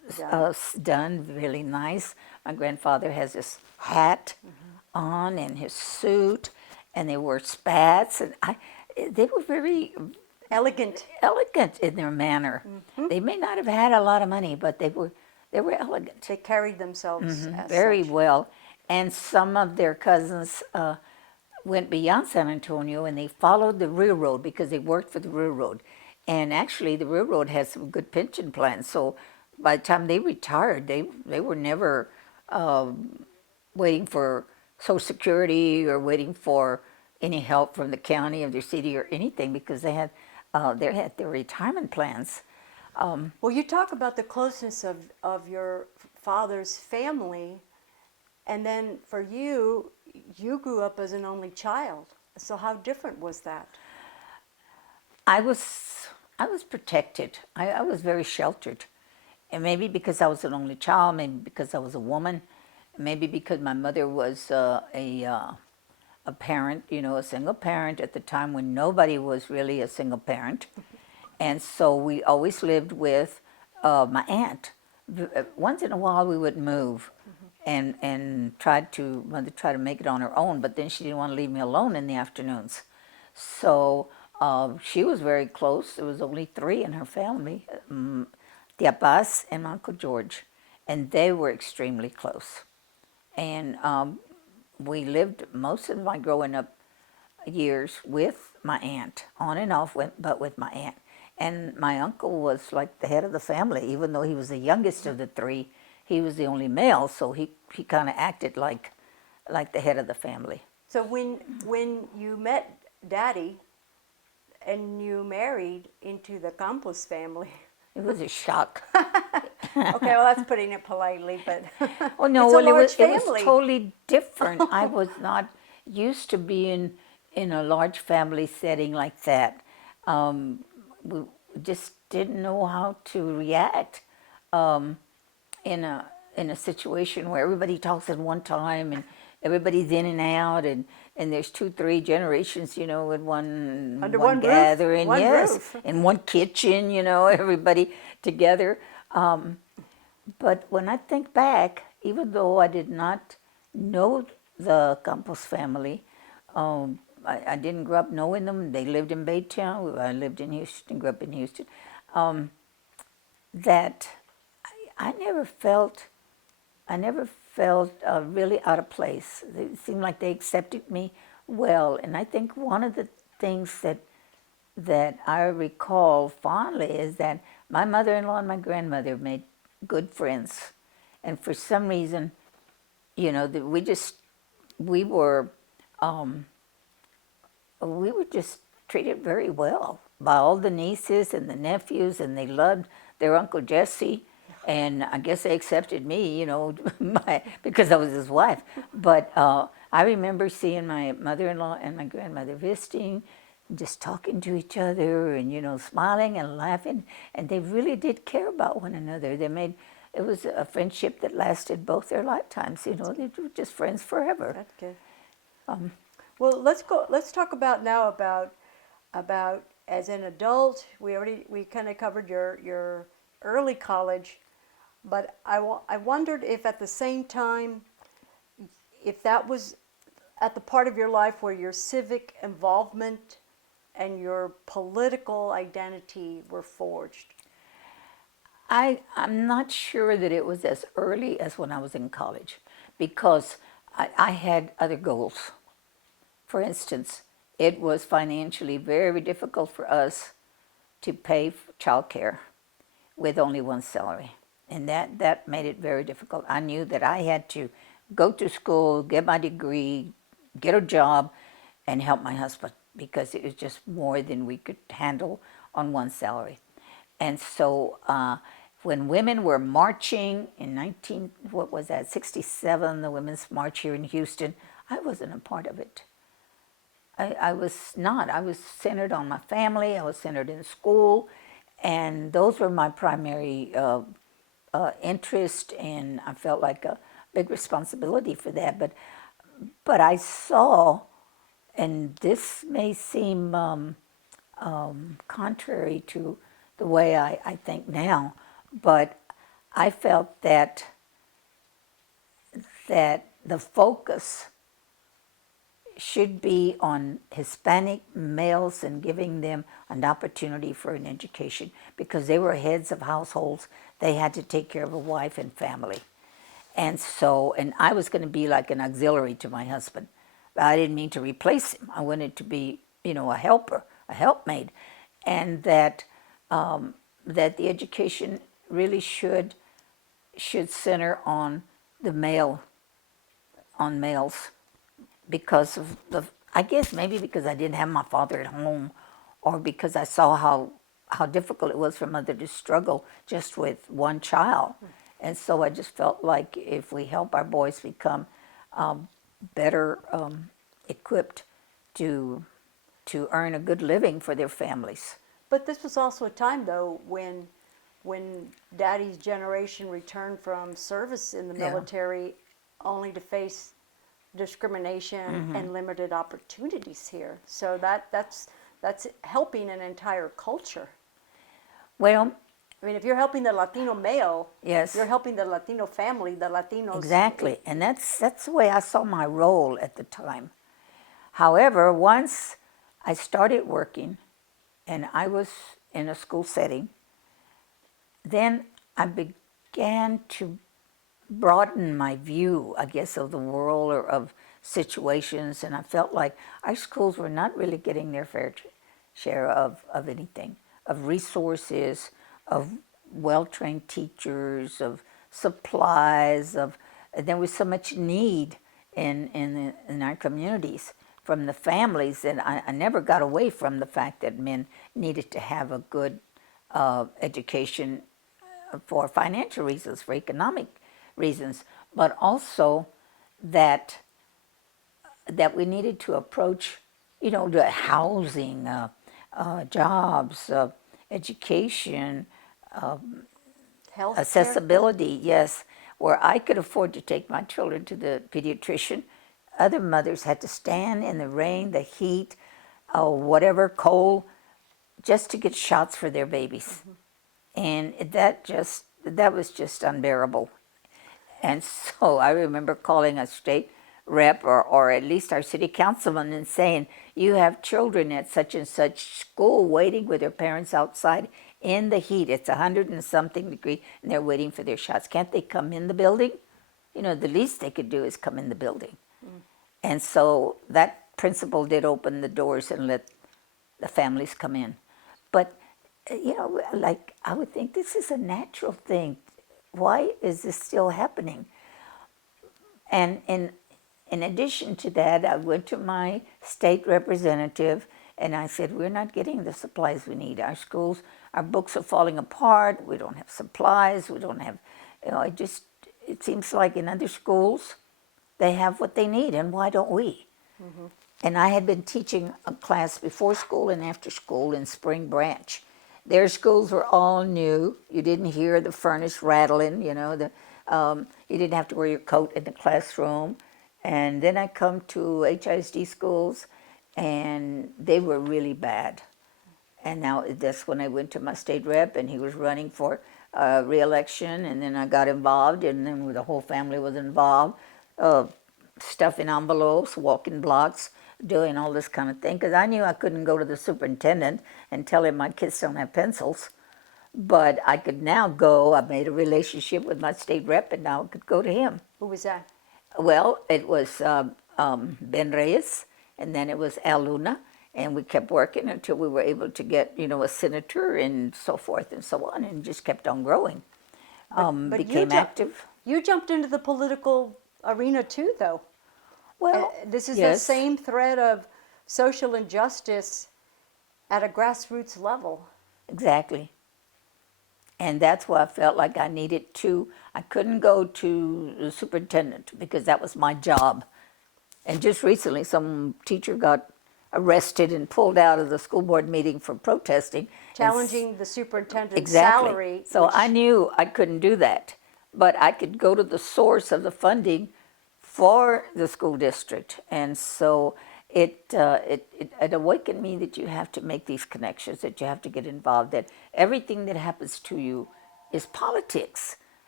done really nice. My grandfather has this hat on and his suit, and they wore spats, and they were very Elegant. elegant in their manner. They may not have had a lot of money, but they were elegant. They carried themselves as Very such. well. And some of their cousins went beyond San Antonio and they followed the railroad because they worked for the railroad. And actually, the railroad has some good pension plans. So by the time they retired, they were never waiting for Social Security or waiting for any help from the county or their city or anything because they had their retirement plans. Well, you talk about the closeness of your father's family, and then for you, you grew up as an only child. So how different was that? I was protected. I was very sheltered, and maybe because I was an only child, maybe because I was a woman, maybe because my mother was a parent, a single parent at the time when nobody was really a single parent, and so we always lived with my aunt. Once in a while, we would move, and mother tried to make it on her own, but then she didn't want to leave me alone in the afternoons. So she was very close. There was only three in her family, Tia Paz and Uncle George, and they were extremely close. And we lived most of my growing up years with my aunt, on and off, but with my aunt. And my uncle was like the head of the family, even though he was the youngest of the three. He was the only male, so he kind of acted like the head of the family. So when you met Daddy and you married into the Campos family, It was a shock. okay, well that's putting it politely, but Oh no, it's a well large it was family. totally different. I was not used to being in a large family setting like that. We just didn't know how to react in a situation where everybody talks at one time and everybody's in and out and there's 2, 3 generations, in Under one one roof, gathering, one yes, roof. in one kitchen, everybody together. But when I think back, even though I did not know the Campos family, I didn't grow up knowing them. They lived in Baytown. I lived in Houston, grew up in Houston. That I never felt really out of place. It seemed like they accepted me well. And I think one of the things that I recall fondly is that my mother-in-law and my grandmother made good friends. And for some reason, we were just treated very well by all the nieces and the nephews, and they loved their Uncle Jesse. And I guess they accepted me, because I was his wife. But I remember seeing my mother-in-law and my grandmother visiting, just talking to each other and, smiling and laughing. And they really did care about one another. It was a friendship that lasted both their lifetimes. They were just friends forever. That's good. Well, let's talk about now about as an adult. We kind of covered your early college, but I wondered if at the same time, if that was at the part of your life where your civic involvement and your political identity were forged. I'm not sure that it was as early as when I was in college because I had other goals. For instance, it was financially very difficult for us to pay for childcare with only one salary. And that made it very difficult. I knew that I had to go to school, get my degree, get a job, and help my husband because it was just more than we could handle on one salary. And so when women were marching in 67, the Women's March here in Houston, I wasn't a part of it. I was not. I was centered on my family. I was centered in school. And those were my primary interest, and I felt like a big responsibility for that. But I saw, and this may seem contrary to the way I think now, but I felt that the focus should be on Hispanic males and giving them an opportunity for an education because they were heads of households. They had to take care of a wife and family. And so, and I was going to be like an auxiliary to my husband. But I didn't mean to replace him. I wanted to be, a helper, a helpmate. And that that the education really should center on the on males because of I guess maybe because I didn't have my father at home, or because I saw how difficult it was for mother to struggle just with one child. And so I just felt like if we help our boys become better equipped to earn a good living for their families. But this was also a time, though, when Daddy's generation returned from service in the Yeah. military, only to face discrimination Mm-hmm. and limited opportunities here. So that's helping an entire culture. Well, I mean, if you're helping the Latino male, yes. you're helping the Latino family, the Latinos. Exactly, and that's the way I saw my role at the time. However, once I started working and I was in a school setting, then I began to broaden my view, I guess, of the world or of situations, and I felt like our schools were not really getting their fair share of anything, of resources, of well-trained teachers, of supplies, of there was so much need in our communities from the families, and I never got away from the fact that men needed to have a good education for financial reasons, for economic reasons, but also that we needed to approach, the housing, jobs, education, Health accessibility, yes, where I could afford to take my children to the pediatrician. Other mothers had to stand in the rain, the heat, whatever, cold, just to get shots for their babies. And that was just unbearable. And so I remember calling a state rep or at least our city councilman and saying, you have children at such and such school waiting with their parents outside in the heat. It's 100 and something degree and they're waiting for their shots. Can't they come in the building? The least they could do is come in the building. And so that principal did open the doors and let the families come in. But, like I would think this is a natural thing. Why is this still happening? And in addition to that, I went to my state representative and I said, we're not getting the supplies we need. Our schools, our books are falling apart. We don't have supplies. We don't have, it seems like in other schools, they have what they need, and why don't we? Mm-hmm. And I had been teaching a class before school and after school in Spring Branch. Their schools were all new. You didn't hear the furnace rattling, you didn't have to wear your coat in the classroom. And then I come to HISD schools, and they were really bad. And now that's when I went to my state rep, and he was running for re-election, and then I got involved, and then the whole family was involved, stuffing envelopes, walking blocks, doing all this kind of thing, because I knew I couldn't go to the superintendent and tell him my kids don't have pencils. But I could now go. I made a relationship with my state rep, and now I could go to him. Who was that? Well, it was Ben Reyes, and then it was Al Luna, and we kept working until we were able to get, a senator and so forth and so on, and just kept on growing. But Became active. You jumped into the political arena too, though. Well, This is the yes. same thread of social injustice at a grassroots level. Exactly. And that's why I felt like I needed to. I couldn't go to the superintendent because that was my job. And just recently, some teacher got arrested and pulled out of the school board meeting for protesting. Challenging the superintendent's Exactly. salary. So which- I knew I couldn't do that. But I could go to the source of the funding for the school district. And so it awakened me that you have to make these connections, that you have to get involved, that everything that happens to you is politics.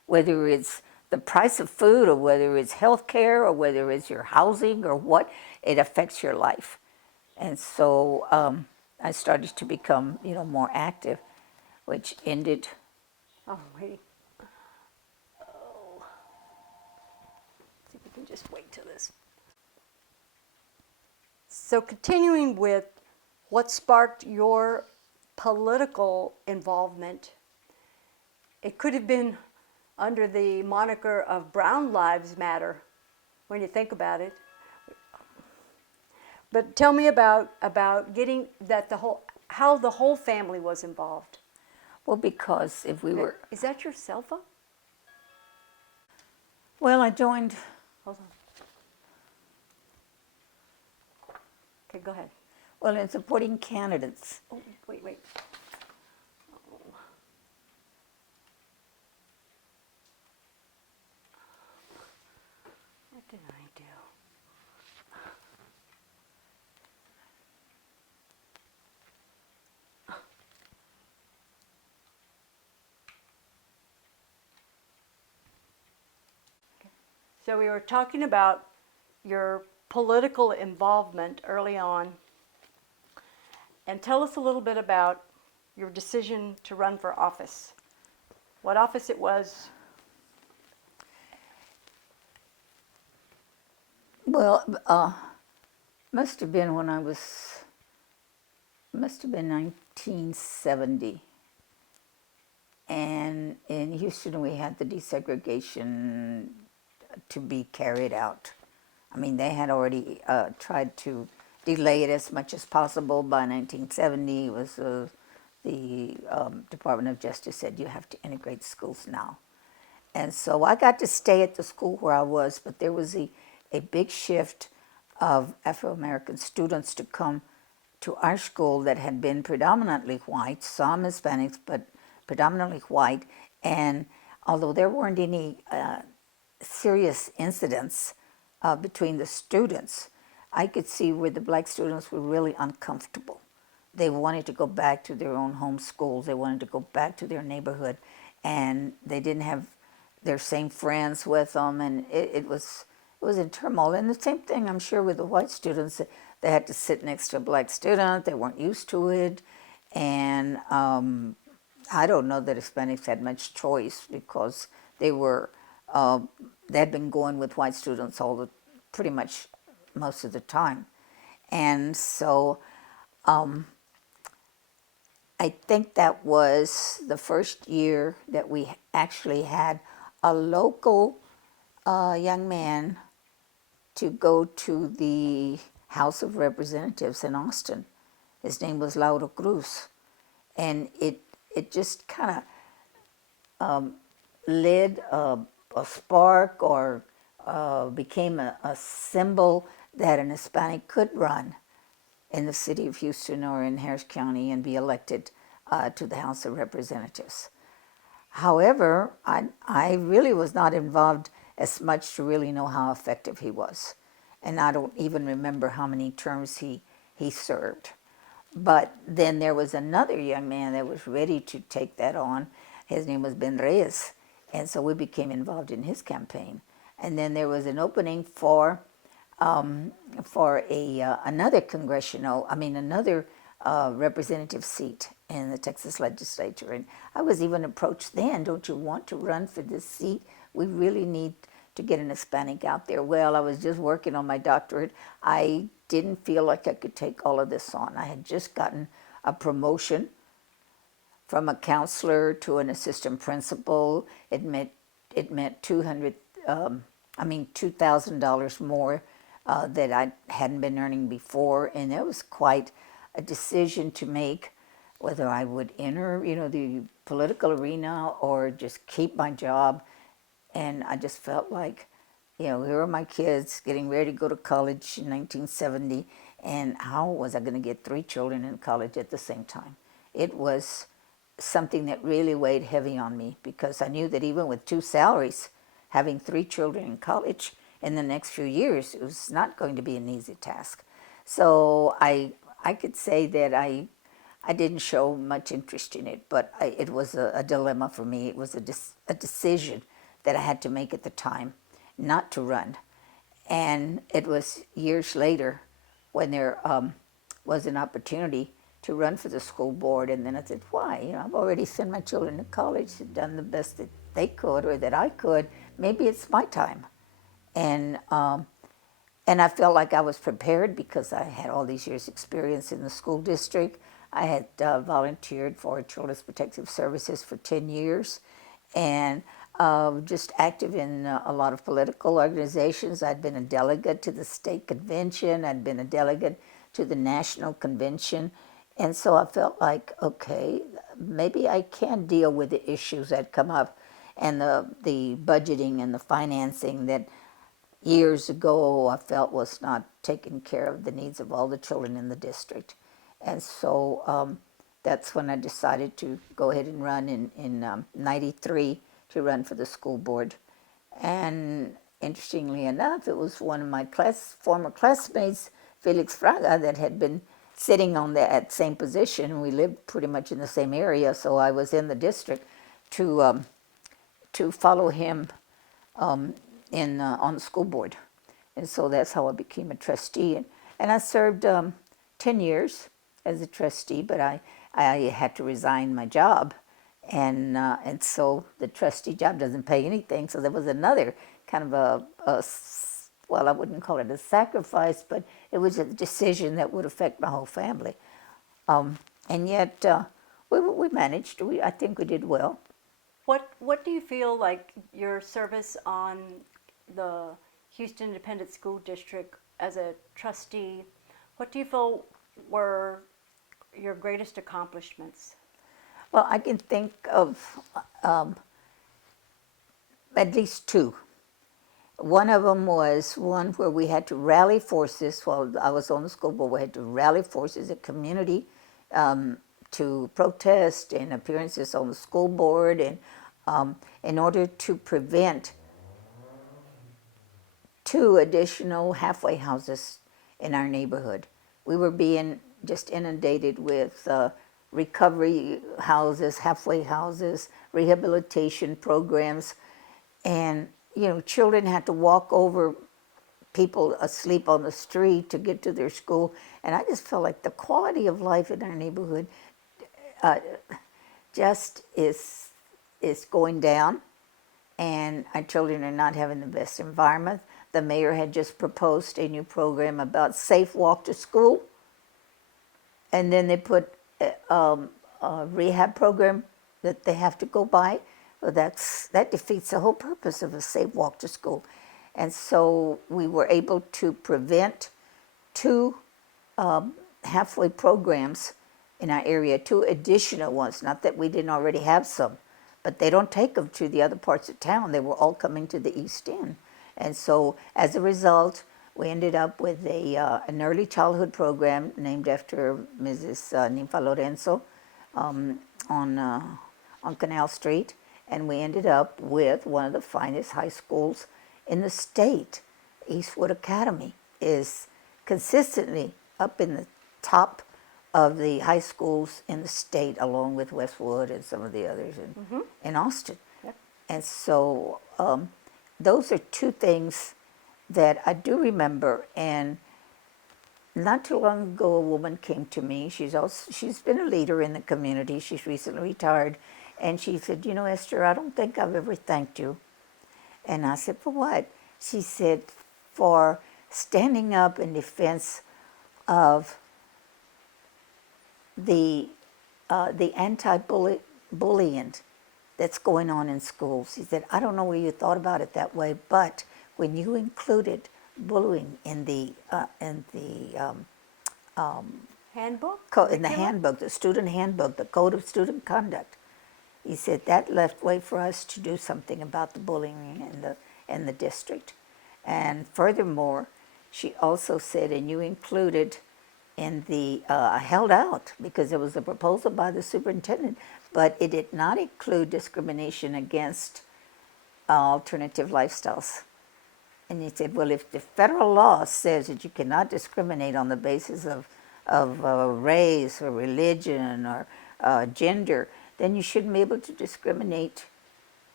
whether it's the price of food or whether it's health care or whether it's your housing or what, it affects your life. And so I started to become, more active, which ended. Oh, wait. Oh. See if we can just wait till this. So continuing with what sparked your political involvement, it could have been under the moniker of Brown Lives Matter, when you think about it. But tell me about getting that how the whole family was involved. Well, because if we were. Is that your cell phone? Well, I joined. Hold on. Okay, go ahead. Well, in supporting candidates. Oh, wait. Oh. What did I do? So we were talking about your political involvement early on. And tell us a little bit about your decision to run for office. What office it was? Well, must have been 1970. And in Houston, we had the desegregation to be carried out. I mean, they had already tried to delay it as much as possible. By 1970, it was the Department of Justice said you have to integrate schools now. And so I got to stay at the school where I was, but there was a big shift of Afro-American students to come to our school that had been predominantly white, some Hispanics, but predominantly white. And although there weren't any serious incidents between the students, I could see where the black students were really uncomfortable. They wanted to go back to their own home schools. They wanted to go back to their neighborhood, and they didn't have their same friends with them, and it was in turmoil. And the same thing, I'm sure, with the white students. They had to sit next to a black student. They weren't used to it, and I don't know that Hispanics had much choice because they had been going with white students pretty much most of the time. And so I think that was the first year that we actually had a local young man to go to the House of Representatives in Austin. His name was Lauro Cruz. And it just kind of lit a spark or became a symbol that an Hispanic could run in the city of Houston or in Harris County and be elected to the House of Representatives. However, I really was not involved as much to really know how effective he was. And I don't even remember how many terms he served. But then there was another young man that was ready to take that on. His name was Ben Reyes. And so we became involved in his campaign. And then there was an opening for another representative seat in the Texas legislature. And I was even approached then, don't you want to run for this seat? We really need to get an Hispanic out there. Well, I was just working on my doctorate. I didn't feel like I could take all of this on. I had just gotten a promotion from a counselor to an assistant principal. It meant $2,000 more that I hadn't been earning before, and it was quite a decision to make whether I would enter, the political arena or just keep my job. And I just felt like, here are my kids getting ready to go to college in 1970, and how was I going to get 3 children in college at the same time? It was something that really weighed heavy on me because I knew that even with 2 salaries, having 3 children in college in the next few years, it was not going to be an easy task. So I could say that I didn't show much interest in it, but it was a dilemma for me. It was a decision that I had to make at the time not to run. And it was years later when there was an opportunity to run for the school board. And then I said, why? I've already sent my children to college, done the best that they could or that I could. Maybe it's my time. And and I felt like I was prepared because I had all these years' experience in the school district. I had volunteered for Children's Protective Services for 10 years and just active in a lot of political organizations. I'd been a delegate to the state convention. I'd been a delegate to the national convention. And so I felt like, okay, maybe I can deal with the issues that come up and the budgeting and the financing that years ago I felt was not taking care of the needs of all the children in the district. And so that's when I decided to go ahead and run in 93 to run for the school board. And interestingly enough, it was one of my former classmates, Felix Fraga, that had been sitting on that same position. We lived pretty much in the same area, so I was in the district to follow him on the school board. And so that's how I became a trustee. And I served 10 years as a trustee, but I had to resign my job. And so the trustee job doesn't pay anything. So there was another kind of well, I wouldn't call it a sacrifice, but it was a decision that would affect my whole family. And yet we managed. I think we did well. What do you feel like your service on the Houston Independent School District as a trustee, what do you feel were your greatest accomplishments? Well, I can think of at least two. One of them was one where we had to rally forces. While I was on the school board, we had to rally forces, a community, to protest and appearances on the school board, and in order to prevent 2 additional halfway houses in our neighborhood. We were being just inundated with recovery houses, halfway houses, rehabilitation programs, and children had to walk over people asleep on the street to get to their school. And I just felt like the quality of life in our neighborhood just is going down, and our children are not having the best environment. The mayor had just proposed a new program about safe walk to school, and then they put a rehab program that they have to go by. Well, that defeats the whole purpose of a safe walk to school. And so we were able to prevent 2 halfway programs in our area, 2 additional ones. Not that we didn't already have some, but they don't take them to the other parts of town. They were all coming to the East End. And so as a result, we ended up with an early childhood program named after Mrs. Ninfa Lorenzo on Canal Street. And we ended up with one of the finest high schools in the state. Eastwood Academy is consistently up in the top of the high schools in the state, along with Westwood and some of the others in Austin. Yep. And so those are 2 things that I do remember. And not too long ago, a woman came to me. She's been a leader in the community. She's recently retired. And she said, Esther, I don't think I've ever thanked you. And I said, for what? She said, for standing up in defense of the anti-bullying that's going on in schools. She said, I don't know where you thought about it that way, but when you included bullying in the handbook, handbook, the student handbook, the code of student conduct, he said that left way for us to do something about the bullying in the district. And furthermore, she also said, and you included in the, I held out because there was a proposal by the superintendent, but it did not include discrimination against alternative lifestyles. And he said, well, if the federal law says that you cannot discriminate on the basis of race or religion or gender, then you shouldn't be able to discriminate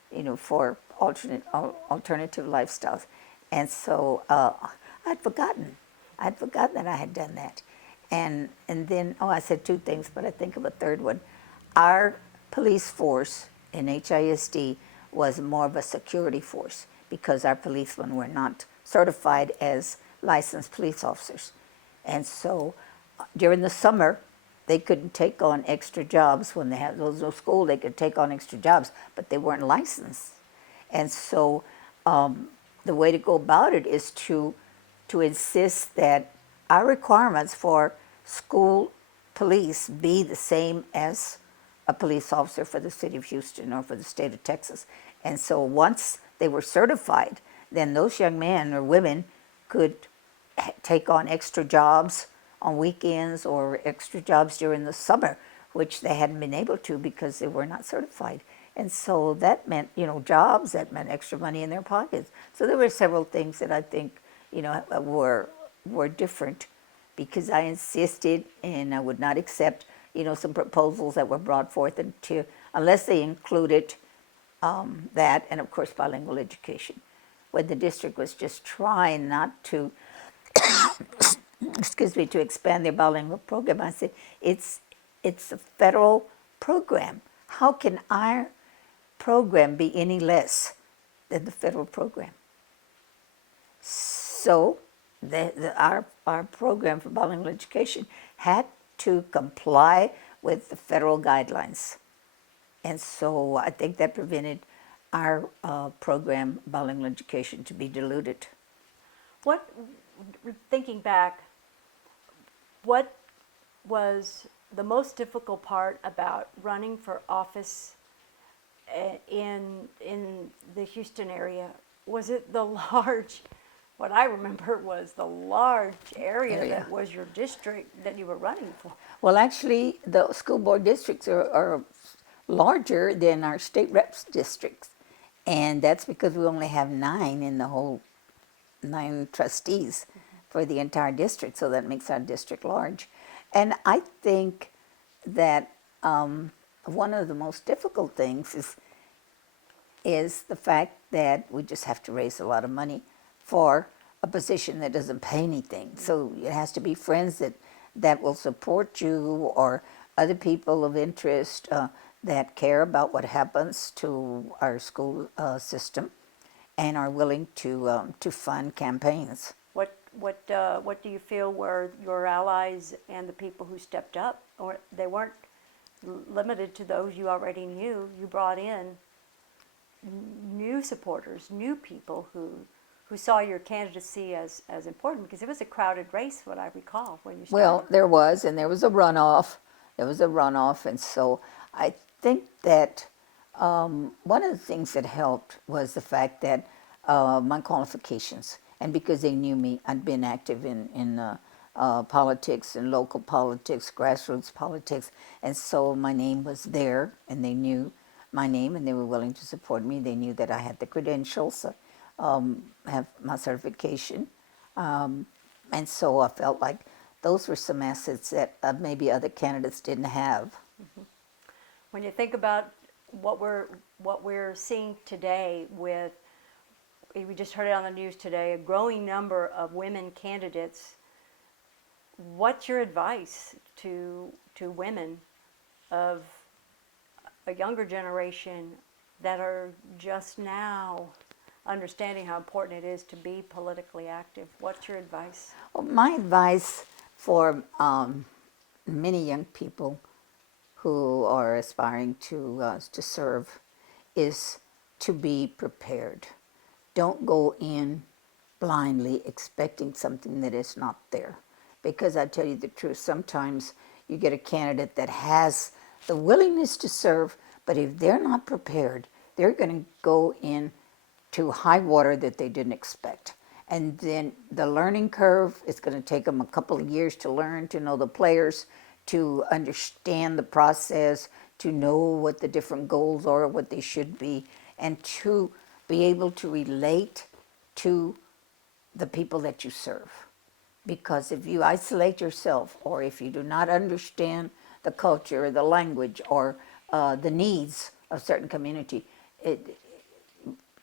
for alternative lifestyles. And so I'd forgotten. I'd forgotten that I had done that. And then, I said two things, but I think of a third one. Our police force in HISD was more of a security force because our policemen were not certified as licensed police officers. And so during the summer, they couldn't take on extra jobs. When they had no school, they could take on extra jobs, but they weren't licensed. And so the way to go about it is to insist that our requirements for school police be the same as a police officer for the city of Houston or for the state of Texas. And so once they were certified, then those young men or women could take on extra jobs on weekends or extra jobs during the summer, which they hadn't been able to because they were not certified. And so that meant, jobs, that meant extra money in their pockets. So there were several things that I think, were different because I insisted and I would not accept, some proposals that were brought forth unless they included that and of course bilingual education. When the district was just trying not to to expand their bilingual program, I said, it's a federal program. How can our program be any less than the federal program? So our program for bilingual education had to comply with the federal guidelines. And so I think that prevented our program, bilingual education, to be diluted. Thinking back, what was the most difficult part about running for office in the Houston area? Was it the large, what I remember was the large area that was your district that you were running for? Well, actually, the school board districts are larger than our state reps districts. And that's because we only have 9 in the whole 9 trustees for the entire district, so that makes our district large. And I think that one of the most difficult things is the fact that we just have to raise a lot of money for a position that doesn't pay anything. So it has to be friends that will support you or other people of interest that care about what happens to our school system and are willing to fund campaigns. What do you feel were your allies and the people who stepped up? Or they weren't limited to those you already knew. You brought in new supporters, new people who saw your candidacy as important, because it was a crowded race, what I recall, when you started. Well, there was a runoff. And so I think that one of the things that helped was the fact that my qualifications, and because they knew me, I'd been active in politics and local politics, grassroots politics, and so my name was there, and they knew my name, and they were willing to support me. They knew that I had the credentials, have my certification, and so I felt like those were some assets that maybe other candidates didn't have. Mm-hmm. When you think about what we're seeing today with, we just heard it on the news today, a growing number of women candidates, what's your advice to women of a younger generation that are just now understanding how important it is to be politically active? What's your advice? Well, my advice for many young people who are aspiring to serve is to be prepared. Don't go in blindly expecting something that is not there. Because I tell you the truth, sometimes you get a candidate that has the willingness to serve, but if they're not prepared, they're going to go in to high water that they didn't expect. And then the learning curve is going to take them a couple of years to learn, to know the players, to understand the process, to know what the different goals are, what they should be, and to be able to relate to the people that you serve. Because if you isolate yourself, or if you do not understand the culture or the language or the needs of a certain community,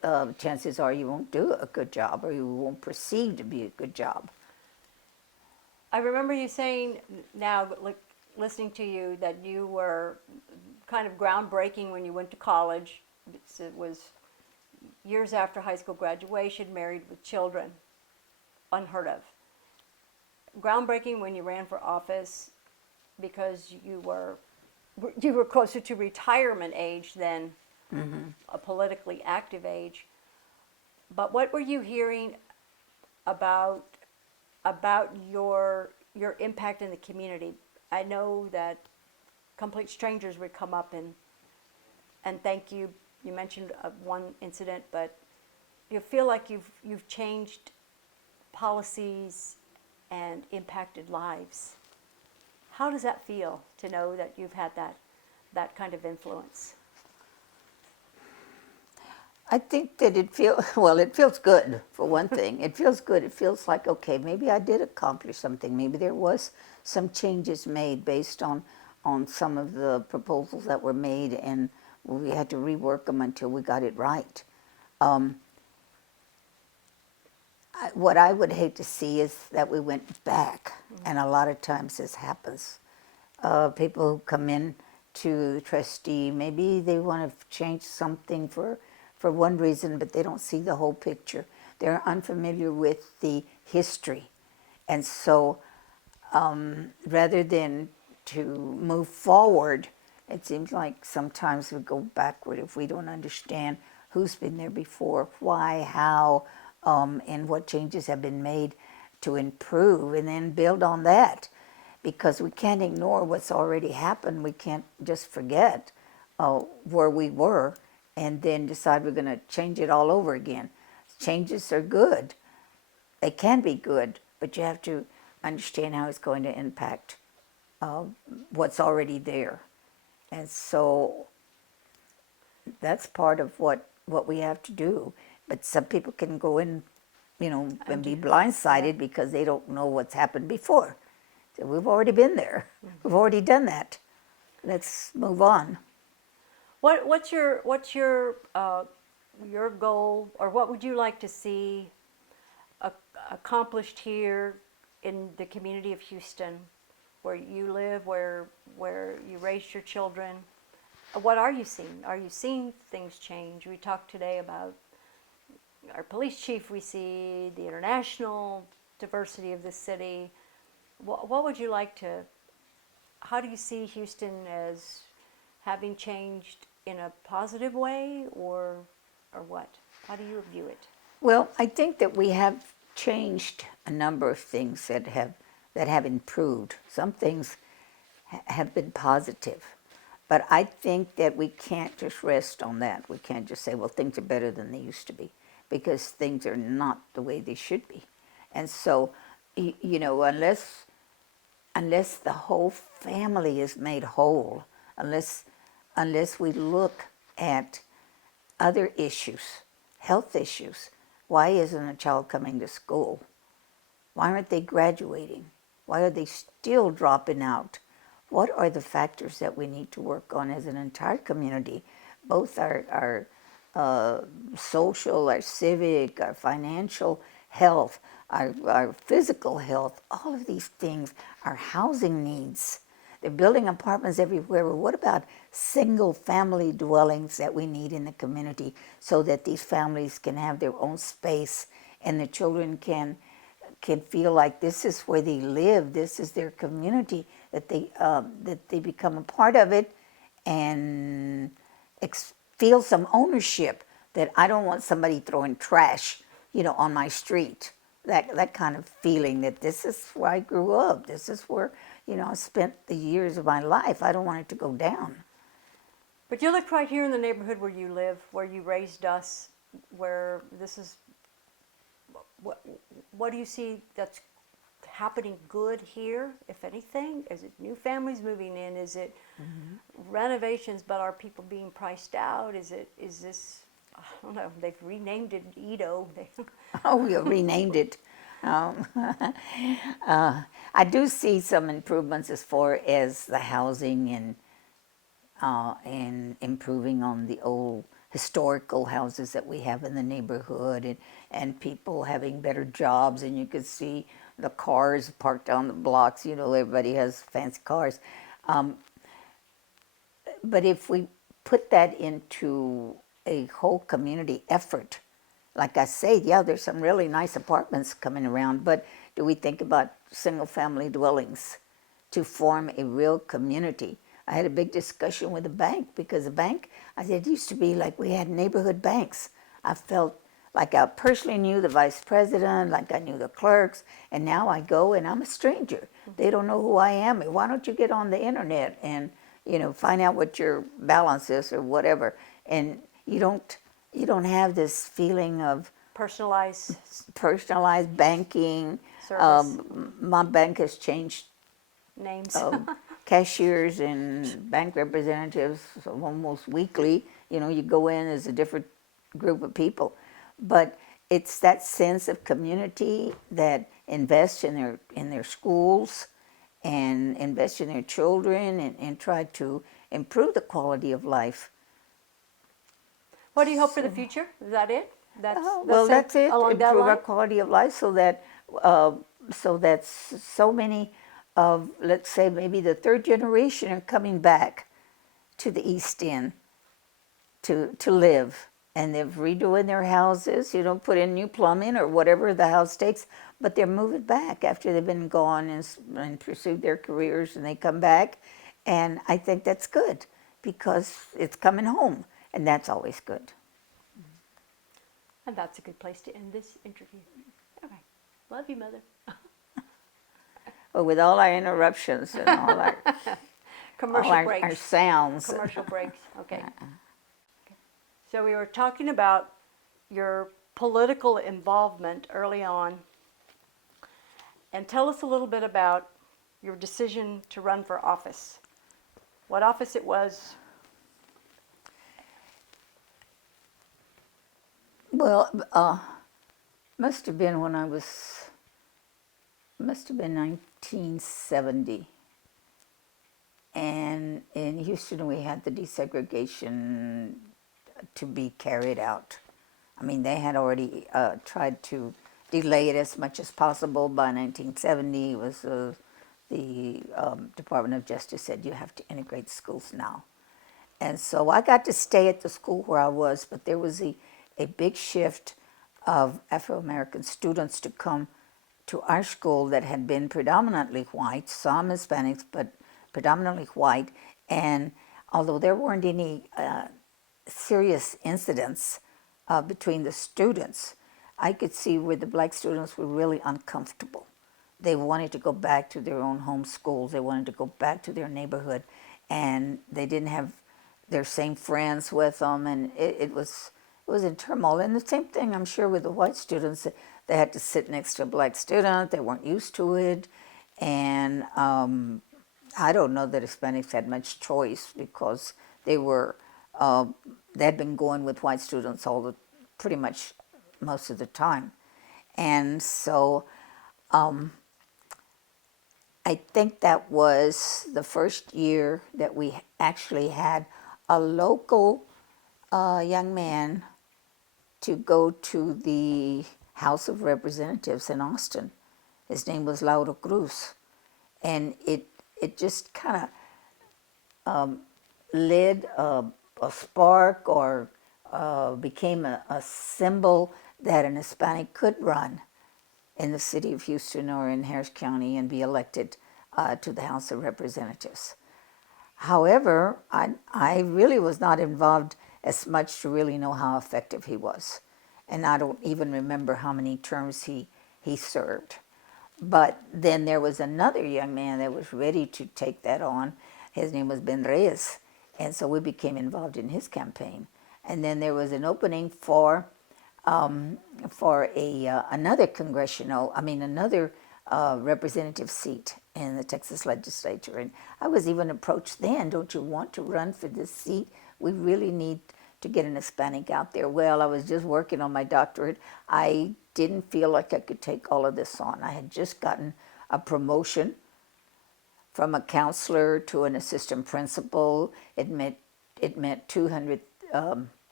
chances are you won't do a good job, or you won't perceive to be a good job. I remember you saying now, listening to you, that you were kind of groundbreaking when you went to college. It was years after high school graduation, married with children, unheard of. Groundbreaking when you ran for office because you were closer to retirement age than a politically active age. But what were you hearing about your impact in the community? I know that complete strangers would come up and thank you. You mentioned one incident, but you feel like you've changed policies and impacted lives. How does that feel to know that you've had that kind of influence? I think that it feels good, for one thing. It feels good. It feels like, okay, maybe I did accomplish something. Maybe there was some changes made based on some of the proposals that were made, and we had to rework them until we got it right. What I would hate to see is that we went back, and a lot of times this happens. People who come in to the trustee, maybe they want to change something for one reason, but they don't see the whole picture. They're unfamiliar with the history. And so rather than to move forward, it seems like sometimes we go backward if we don't understand who's been there before, why, how, and what changes have been made to improve, and then build on that. Because we can't ignore what's already happened. We can't just forget where we were and then decide we're going to change it all over again. Changes are good. They can be good, but you have to understand how it's going to impact what's already there. And so that's part of what we have to do. But some people can go in, and be blindsided because they don't know what's happened before. So we've already been there. We've already done that. Let's move on. What's your goal, or what would you like to see accomplished here in the community of Houston, where you live, where you raised your children? What are you seeing? Are you seeing things change? We talked today about our police chief. We see the international diversity of the city. What would you like to? How do you see Houston as having changed in a positive way, or what? How do you view it? Well, I think that we have changed a number of things that have improved. Some things have been positive, but I think that we can't just rest on that. We can't just say, well, things are better than they used to be, because things are not the way they should be. And so, unless the whole family is made whole, unless we look at other issues, health issues. Why isn't a child coming to school? Why aren't they graduating? Why are they still dropping out? What are the factors that we need to work on as an entire community? Both our social, our civic, our financial health, our physical health, all of these things, our housing needs. They're building apartments everywhere. Well, what about single family dwellings that we need in the community, so that these families can have their own space and the children can feel like this is where they live, this is their community, that they become a part of it and feel some ownership, that I don't want somebody throwing trash, on my street. That kind of feeling that this is where I grew up. This is where, I spent the years of my life. I don't want it to go down. But you look right here in the neighborhood where you live, where you raised us, where this is. What do you see that's happening good here, if anything? Is it new families moving in? Is it renovations, but are people being priced out? Is this, I don't know, they've renamed it Edo. Oh, we renamed it. I do see some improvements as far as the housing and improving on the old historical houses that we have in the neighborhood, and people having better jobs, and you could see the cars parked on the blocks. You know, everybody has fancy cars. But if we put that into a whole community effort, like I say, yeah, there's some really nice apartments coming around, but do we think about single family dwellings to form a real community? I had a big discussion with the bank, because the bank, I said, it used to be like we had neighborhood banks. I felt like I personally knew the vice president, like I knew the clerks, and now I go and I'm a stranger. They don't know who I am. Why don't you get on the internet and, you know, find out what your balance is or whatever? And you don't have this feeling of Personalized personalized banking. service My bank has changed names. cashiers and bank representatives almost weekly. You know, you go in as a different group of people, but it's that sense of community that invests in their schools and invest in their children, and try to improve the quality of life. What do you hope for the future? Is that it? That's it. Along that Improve our line? quality of life, so that so many of, let's say, maybe the third generation are coming back to the East End to live, and they're redoing their houses. You know, put in new plumbing or whatever the house takes, but they're moving back after they've been gone and pursued their careers, and they come back, and I think that's good because it's coming home, and that's always good. And that's a good place to end this interview. Okay. Love you, Mother. But with all our interruptions and all Commercial our breaks. sounds. Commercial breaks. Okay. So we were talking about your political involvement early on. And tell us a little bit about your decision to run for office. What office it was? Well, must have been 1970. And in Houston, we had the desegregation to be carried out. I mean, they had already tried to delay it as much as possible. By 1970, it was the Department of Justice said you have to integrate schools now. And so I got to stay at the school where I was, but there was a big shift of Afro-American students to come to our school that had been predominantly white, some Hispanics, but predominantly white. And although there weren't any serious incidents between the students, I could see where the black students were really uncomfortable. They wanted to go back to their own home schools. They wanted to go back to their neighborhood, and they didn't have their same friends with them, and it was in turmoil. And the same thing, I'm sure, with the white students. They had to sit next to a black student. They weren't used to it, and I don't know that Hispanics had much choice, because they had been going with white students pretty much most of the time. And so I think that was the first year that we actually had a local young man to go to the House of Representatives in Austin. His name was Lauro Cruz. And it just kind of lit a spark, or became a symbol that an Hispanic could run in the city of Houston or in Harris County and be elected to the House of Representatives. However, I really was not involved as much to really know how effective he was. And I don't even remember how many terms he served. But then there was another young man that was ready to take that on. His name was Ben Reyes. And so we became involved in his campaign. And then there was an opening for another representative seat in the Texas legislature. And I was even approached then, don't you want to run for this seat? We really need to get an Hispanic out there. Well, I was just working on my doctorate. I didn't feel like I could take all of this on. I had just gotten a promotion from a counselor to an assistant principal. It meant 200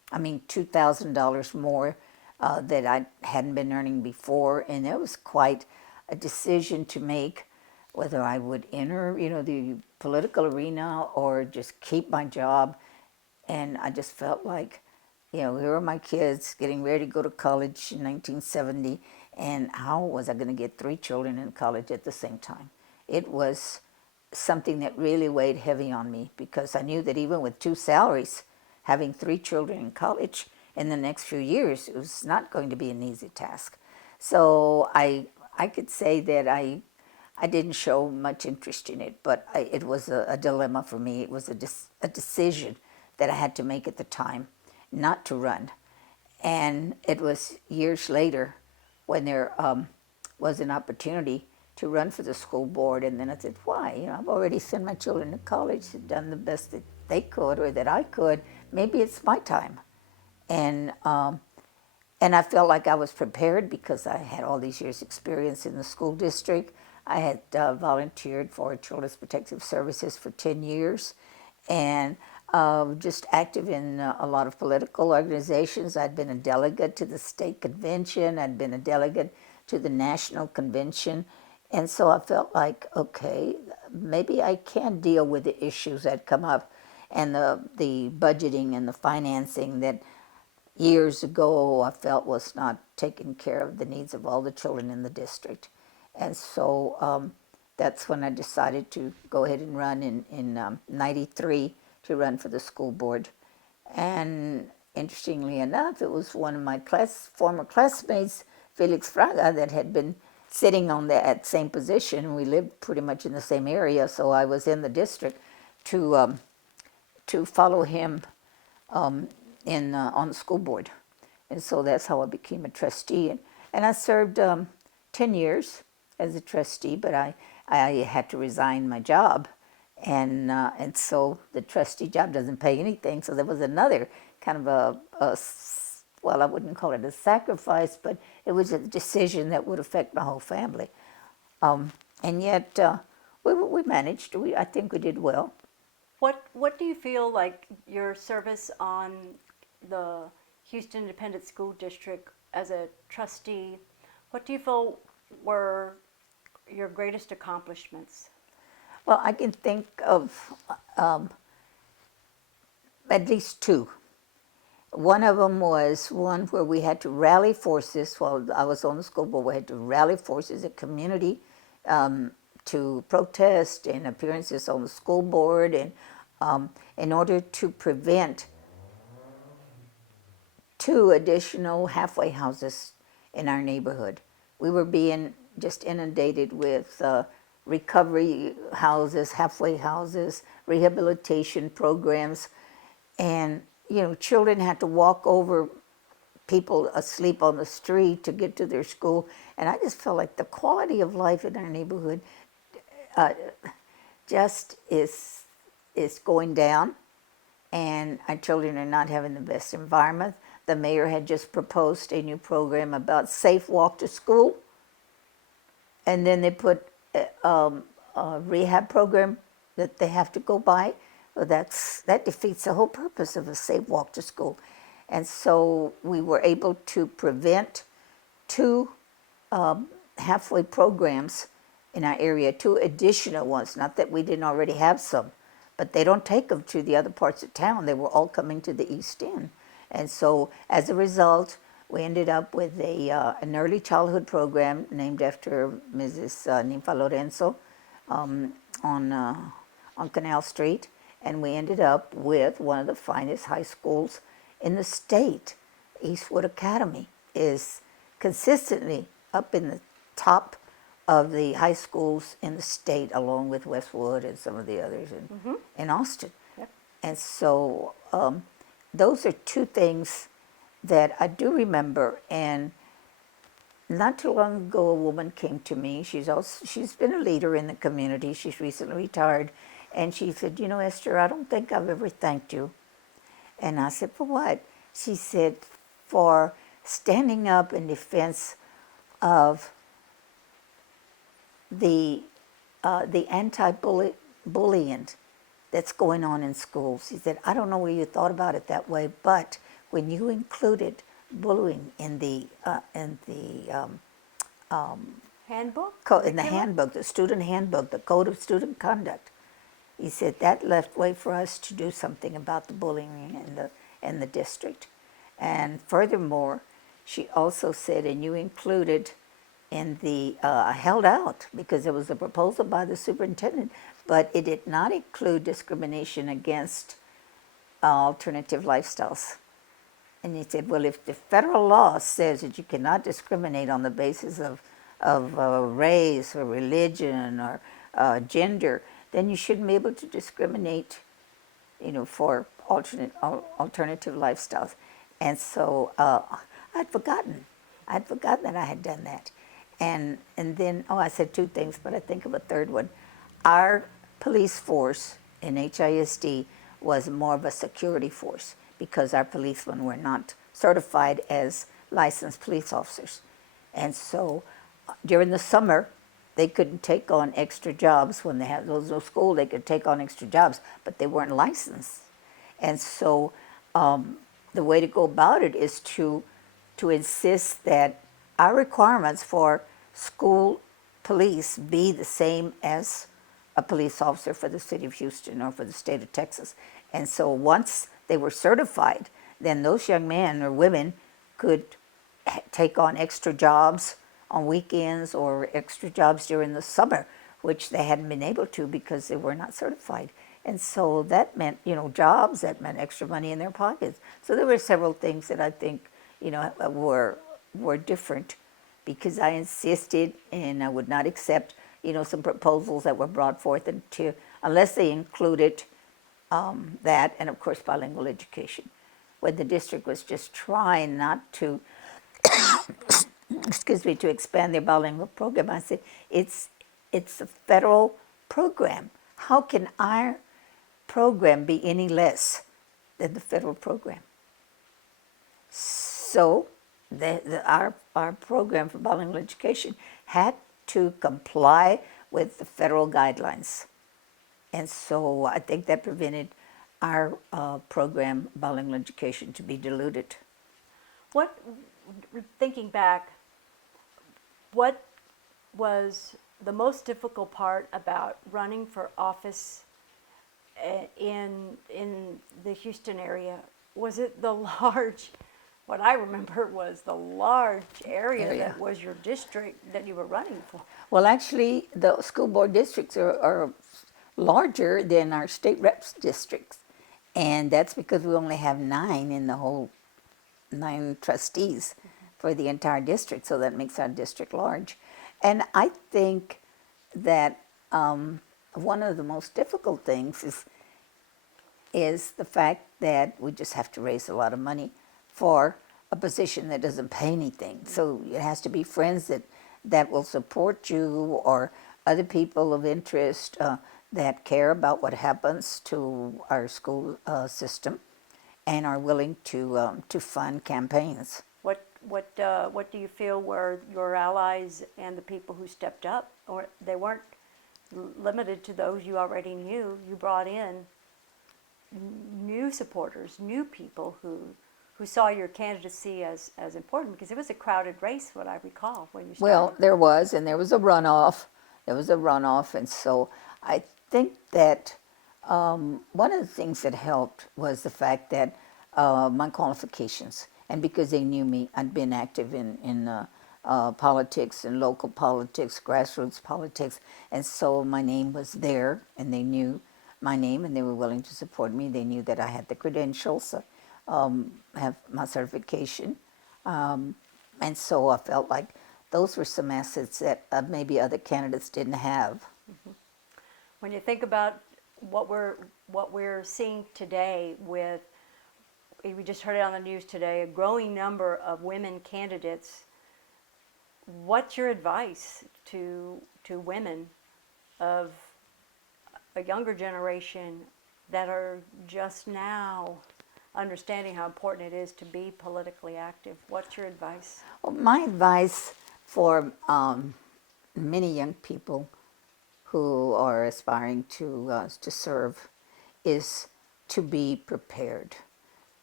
$2,000 more that I hadn't been earning before, and it was quite a decision to make whether I would enter, the political arena or just keep my job. And I just felt like, here are my kids getting ready to go to college in 1970, and how was I going to get 3 children in college at the same time? It was something that really weighed heavy on me because I knew that even with 2 salaries, having 3 children in college in the next few years, it was not going to be an easy task. So I could say that I didn't show much interest in it, but it was a dilemma for me. It was a decision that I had to make at the time, not to run. And it was years later when there was an opportunity to run for the school board, and then I said, why? I've already sent my children to college, done the best that they could or that I could. Maybe it's my time. And I felt like I was prepared because I had all these years' experience in the school district. I had volunteered for Children's Protective Services for 10 years, and just active in a lot of political organizations. I'd been a delegate to the state convention. I'd been a delegate to the national convention. And so I felt like, okay, maybe I can deal with the issues that come up and the budgeting and the financing that years ago I felt was not taking care of the needs of all the children in the district. And so that's when I decided to go ahead and run in 93 to run for the school board. And interestingly enough, it was one of my former classmates, Felix Fraga, that had been sitting on that same position. We lived pretty much in the same area, so I was in the district to follow him on the school board. And so that's how I became a trustee. And I served 10 years as a trustee, but I had to resign my job. And so the trustee job doesn't pay anything. So there was another kind of well, I wouldn't call it a sacrifice, but it was a decision that would affect my whole family. And yet we managed. I think we did well. What do you feel like your service on the Houston Independent School District as a trustee, what do you feel were your greatest accomplishments? Well, I can think of at least 2. One of them was one where we had to rally forces. While I was on the school board, we had to rally forces, a community, to protest and appearances on the school board, and in order to prevent 2 additional halfway houses in our neighborhood. We were being just inundated with recovery houses, halfway houses, rehabilitation programs, and children had to walk over people asleep on the street to get to their school. And I just felt like the quality of life in our neighborhood just is going down, and our children are not having the best environment. The mayor had just proposed a new program about safe walk to school, and then they put a rehab program that they have to go by. Well, that defeats the whole purpose of a safe walk to school. And so we were able to prevent 2 halfway programs in our area, 2 additional ones. Not that we didn't already have some, but they don't take them to the other parts of town. They were all coming to the East End. And so as a result, we ended up with an early childhood program named after Mrs. Ninfa Lorenzo on Canal Street. And we ended up with one of the finest high schools in the state. Eastwood Academy is consistently up in the top of the high schools in the state, along with Westwood and some of the others in Austin. Yep. And so those are 2 things that I do remember. And not too long ago, a woman came to me. She's been a leader in the community. She's recently retired. And she said, Esther, I don't think I've ever thanked you. And I said, for what? She said, for standing up in defense of the anti-bullying that's going on in schools. She said, I don't know whether you thought about it that way, but when you included bullying in the Handbook? in the Curriculum? handbook, the student handbook, the code of student conduct, he said that left way for us to do something about the bullying in the district. And furthermore, she also said, and you included in the held out because there was a proposal by the superintendent, but it did not include discrimination against alternative lifestyles. And he said, well, if the federal law says that you cannot discriminate on the basis of race or religion or gender, then you shouldn't be able to discriminate, for alternative lifestyles. And so I'd forgotten. That I had done that. And then, I said two things, but I think of a third one. Our police force in HISD was more of a security force because our policemen were not certified as licensed police officers. And so during the summer, they couldn't take on extra jobs. When there was no school, they could take on extra jobs, but they weren't licensed. And so the way to go about it is to insist that our requirements for school police be the same as a police officer for the city of Houston or for the state of Texas. And so once they were certified, then those young men or women could take on extra jobs on weekends or extra jobs during the summer, which they hadn't been able to because they were not certified. And so that meant, jobs, that meant extra money in their pockets. So there were several things that I think, were different because I insisted and I would not accept, some proposals that were brought forth unless they included that and, of course, bilingual education. When the district was just trying not to, to expand their bilingual program, I said, it's a federal program. How can our program be any less than the federal program? So our program for bilingual education had to comply with the federal guidelines. And so I think that prevented our program, bilingual education, to be diluted. Thinking back, what was the most difficult part about running for office in the Houston area? Was it the large, what I remember was the large area that was your district that you were running for? Well, actually, the school board districts are larger than our state reps districts. And that's because we only have 9 in the whole 9 trustees for the entire district, so that makes our district large. And I think that one of the most difficult things is the fact that we just have to raise a lot of money for a position that doesn't pay anything. So it has to be friends that will support you or other people of interest that care about what happens to our school system and are willing to fund campaigns. What do you feel were your allies and the people who stepped up? Or they weren't limited to those you already knew. You brought in new supporters, new people who saw your candidacy as important, because it was a crowded race, what I recall, when you started. Well, there was a runoff. And so I think that one of the things that helped was the fact that my qualifications, and because they knew me, I'd been active in politics and local politics, grassroots politics, and so my name was there, and they knew my name, and they were willing to support me. They knew that I had the credentials, have my certification, and so I felt like those were some assets that maybe other candidates didn't have. Mm-hmm. When you think about what we're seeing today with, we just heard it on the news today, a growing number of women candidates, what's your advice to women of a younger generation that are just now understanding how important it is to be politically active? What's your advice? Well, my advice for many young people who are aspiring to serve is to be prepared.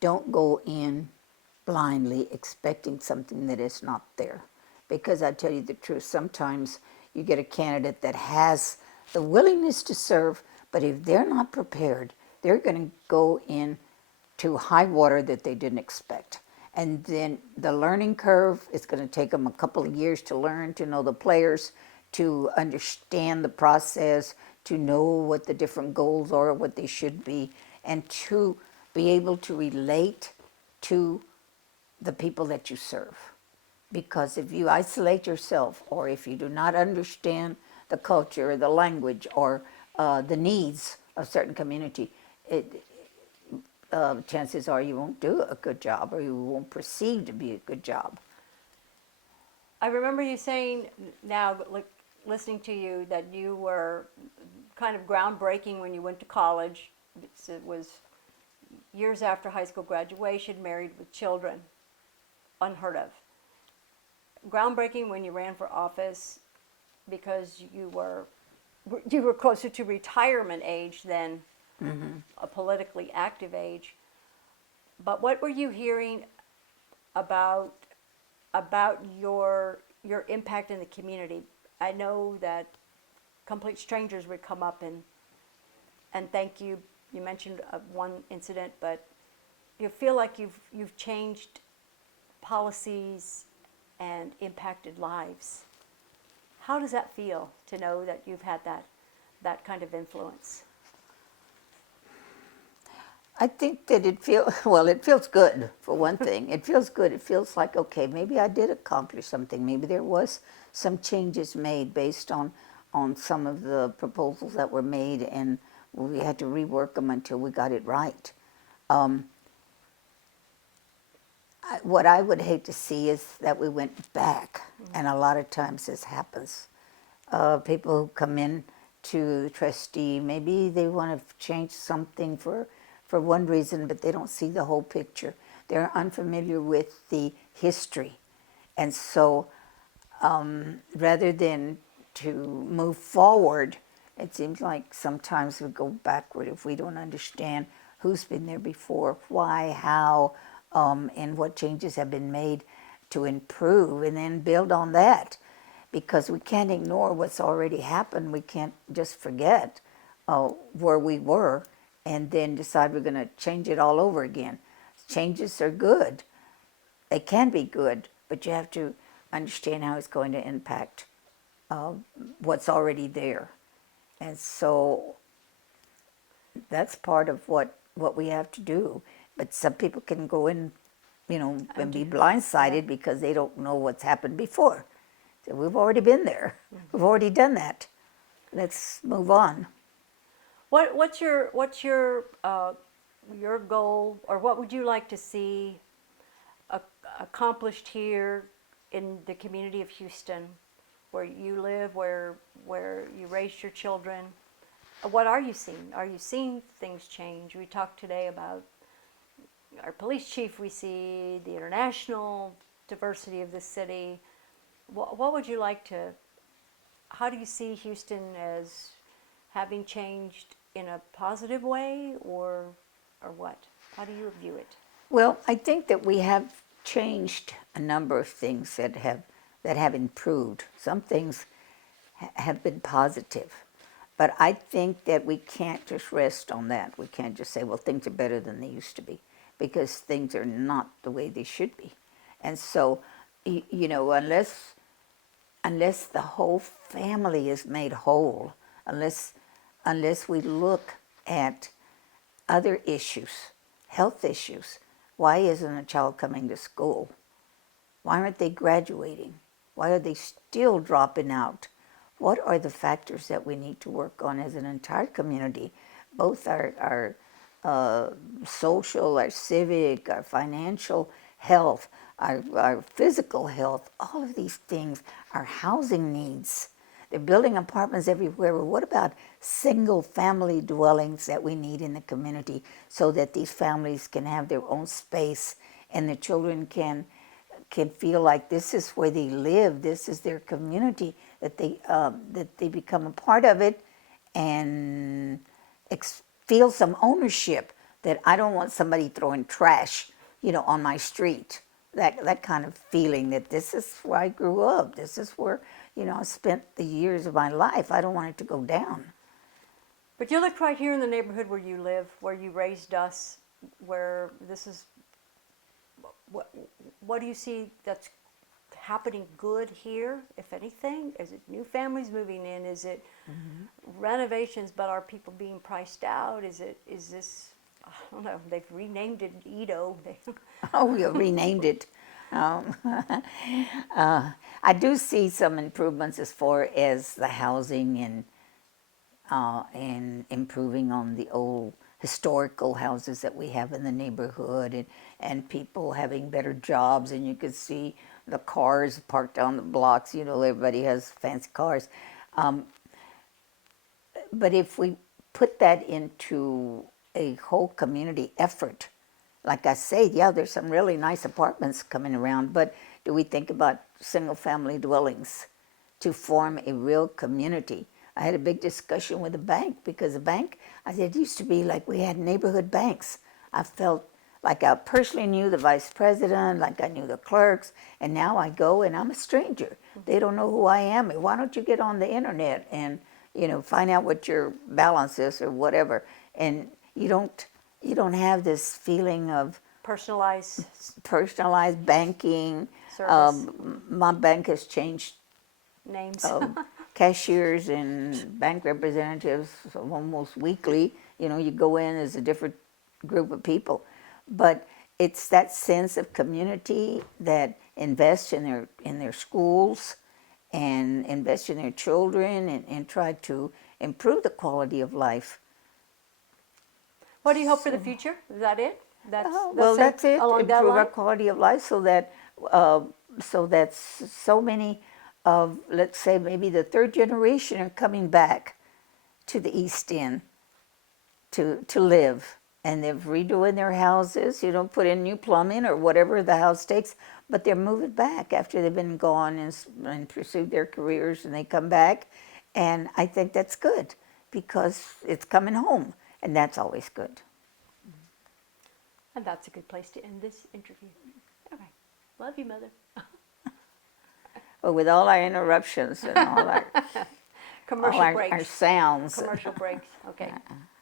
don't go in blindly expecting something that is not there. Because I tell you the truth, sometimes you get a candidate that has the willingness to serve, but if they're not prepared, they're going to go in to high water that they didn't expect. And then the learning curve is going to take them a couple of years to learn, to know the players, to understand the process, to know what the different goals are, what they should be, and to be able to relate to the people that you serve. Because if you isolate yourself, or if you do not understand the culture or the language or the needs of certain community, chances are you won't do a good job, or you won't perceive to be a good job. I remember you saying now, like, listening to you, that you were kind of groundbreaking when you went to college. It was years after high school graduation, married with children, unheard of. Groundbreaking when you ran for office because you were closer to retirement age than a politically active age. But what were you hearing about your impact in the community? I know that complete strangers would come up and thank you. You mentioned one incident, but you feel like you've changed policies and impacted lives. How does that feel to know that you've had that kind of influence? I think that it feels good, for one thing. It feels good. It feels like, okay, maybe I did accomplish something. Maybe there was some changes made based on some of the proposals that were made, and we had to rework them until we got it right. What I would hate to see is that we went back, and a lot of times this happens. People who come in to the trustee, maybe they want to change something for one reason, but they don't see the whole picture. They're unfamiliar with the history. And so rather than to move forward, it seems like sometimes we go backward if we don't understand who's been there before, why, how, and what changes have been made to improve, and then build on that. Because we can't ignore what's already happened. We can't just forget where we were and then decide we're going to change it all over again. Changes are good. They can be good, but you have to understand how it's going to impact what's already there. And so that's part of what we have to do. But some people can go in, and be blindsided because they don't know what's happened before. So we've already been there. We've already done that. Let's move on. What's your goal, or what would you like to see accomplished here in the community of Houston, where you live, where you raised your children? What are you seeing? Are you seeing things change? We talked today about our police chief. We see the international diversity of the city. What would you like to? How do you see Houston as having changed in a positive way, or what? How do you view it? Well, I think that we have changed a number of things that have improved. Some things have been positive, but I think that we can't just rest on that. We can't just say, well, things are better than they used to be, because things are not the way they should be. And so, unless the whole family is made whole, unless we look at other issues, health issues. Why isn't a child coming to school? Why aren't they graduating? Why are they still dropping out? What are the factors that we need to work on as an entire community? Both our social, our civic, our financial health, our physical health, all of these things, our housing needs. They're building apartments everywhere. But what about single family dwellings that we need in the community, so that these families can have their own space and the children can feel like this is where they live, this is their community, that they become a part of it and feel some ownership, that I don't want somebody throwing trash, on my street. That kind of feeling that this is where I grew up. This is where, I spent the years of my life. I don't want it to go down. But you look right here in the neighborhood where you live, where you raised us, where this is. What do you see that's happening good here, if anything? Is it new families moving in? Is it renovations, but are people being priced out? Is this, I don't know, they've renamed it Edo. Oh, we renamed it. Um, I do see some improvements as far as the housing and improving on the old historical houses that we have in the neighborhood, and people having better jobs, and you could see the cars parked on the blocks. Everybody has fancy cars. But if we put that into a whole community effort, like I say, yeah, there's some really nice apartments coming around, but do we think about single family dwellings to form a real community? I had a big discussion with the bank, because the bank, I said, it used to be like we had neighborhood banks. I felt like I personally knew the vice president, like I knew the clerks, and now I go and I'm a stranger. They don't know who I am. Why don't you get on the internet and find out what your balance is or whatever? And you don't have this feeling of Personalized banking. service My bank has changed names. cashiers and bank representatives almost weekly. You go in as a different group of people, but it's that sense of community that invests in their schools and invest in their children, and try to improve the quality of life. What do you hope for the future? Is that it? That's it. Along that Improve our line? quality of life so that so many of, let's say, maybe the third generation are coming back to the East End to live, and they're redoing their houses. Put in new plumbing or whatever the house takes, but they're moving back after they've been gone and pursued their careers, and they come back, and I think that's good because it's coming home, and that's always good. And that's a good place to end this interview. Okay. Love you, Mother. But with all our interruptions and all Commercial our breaks. sounds. Commercial breaks. Okay.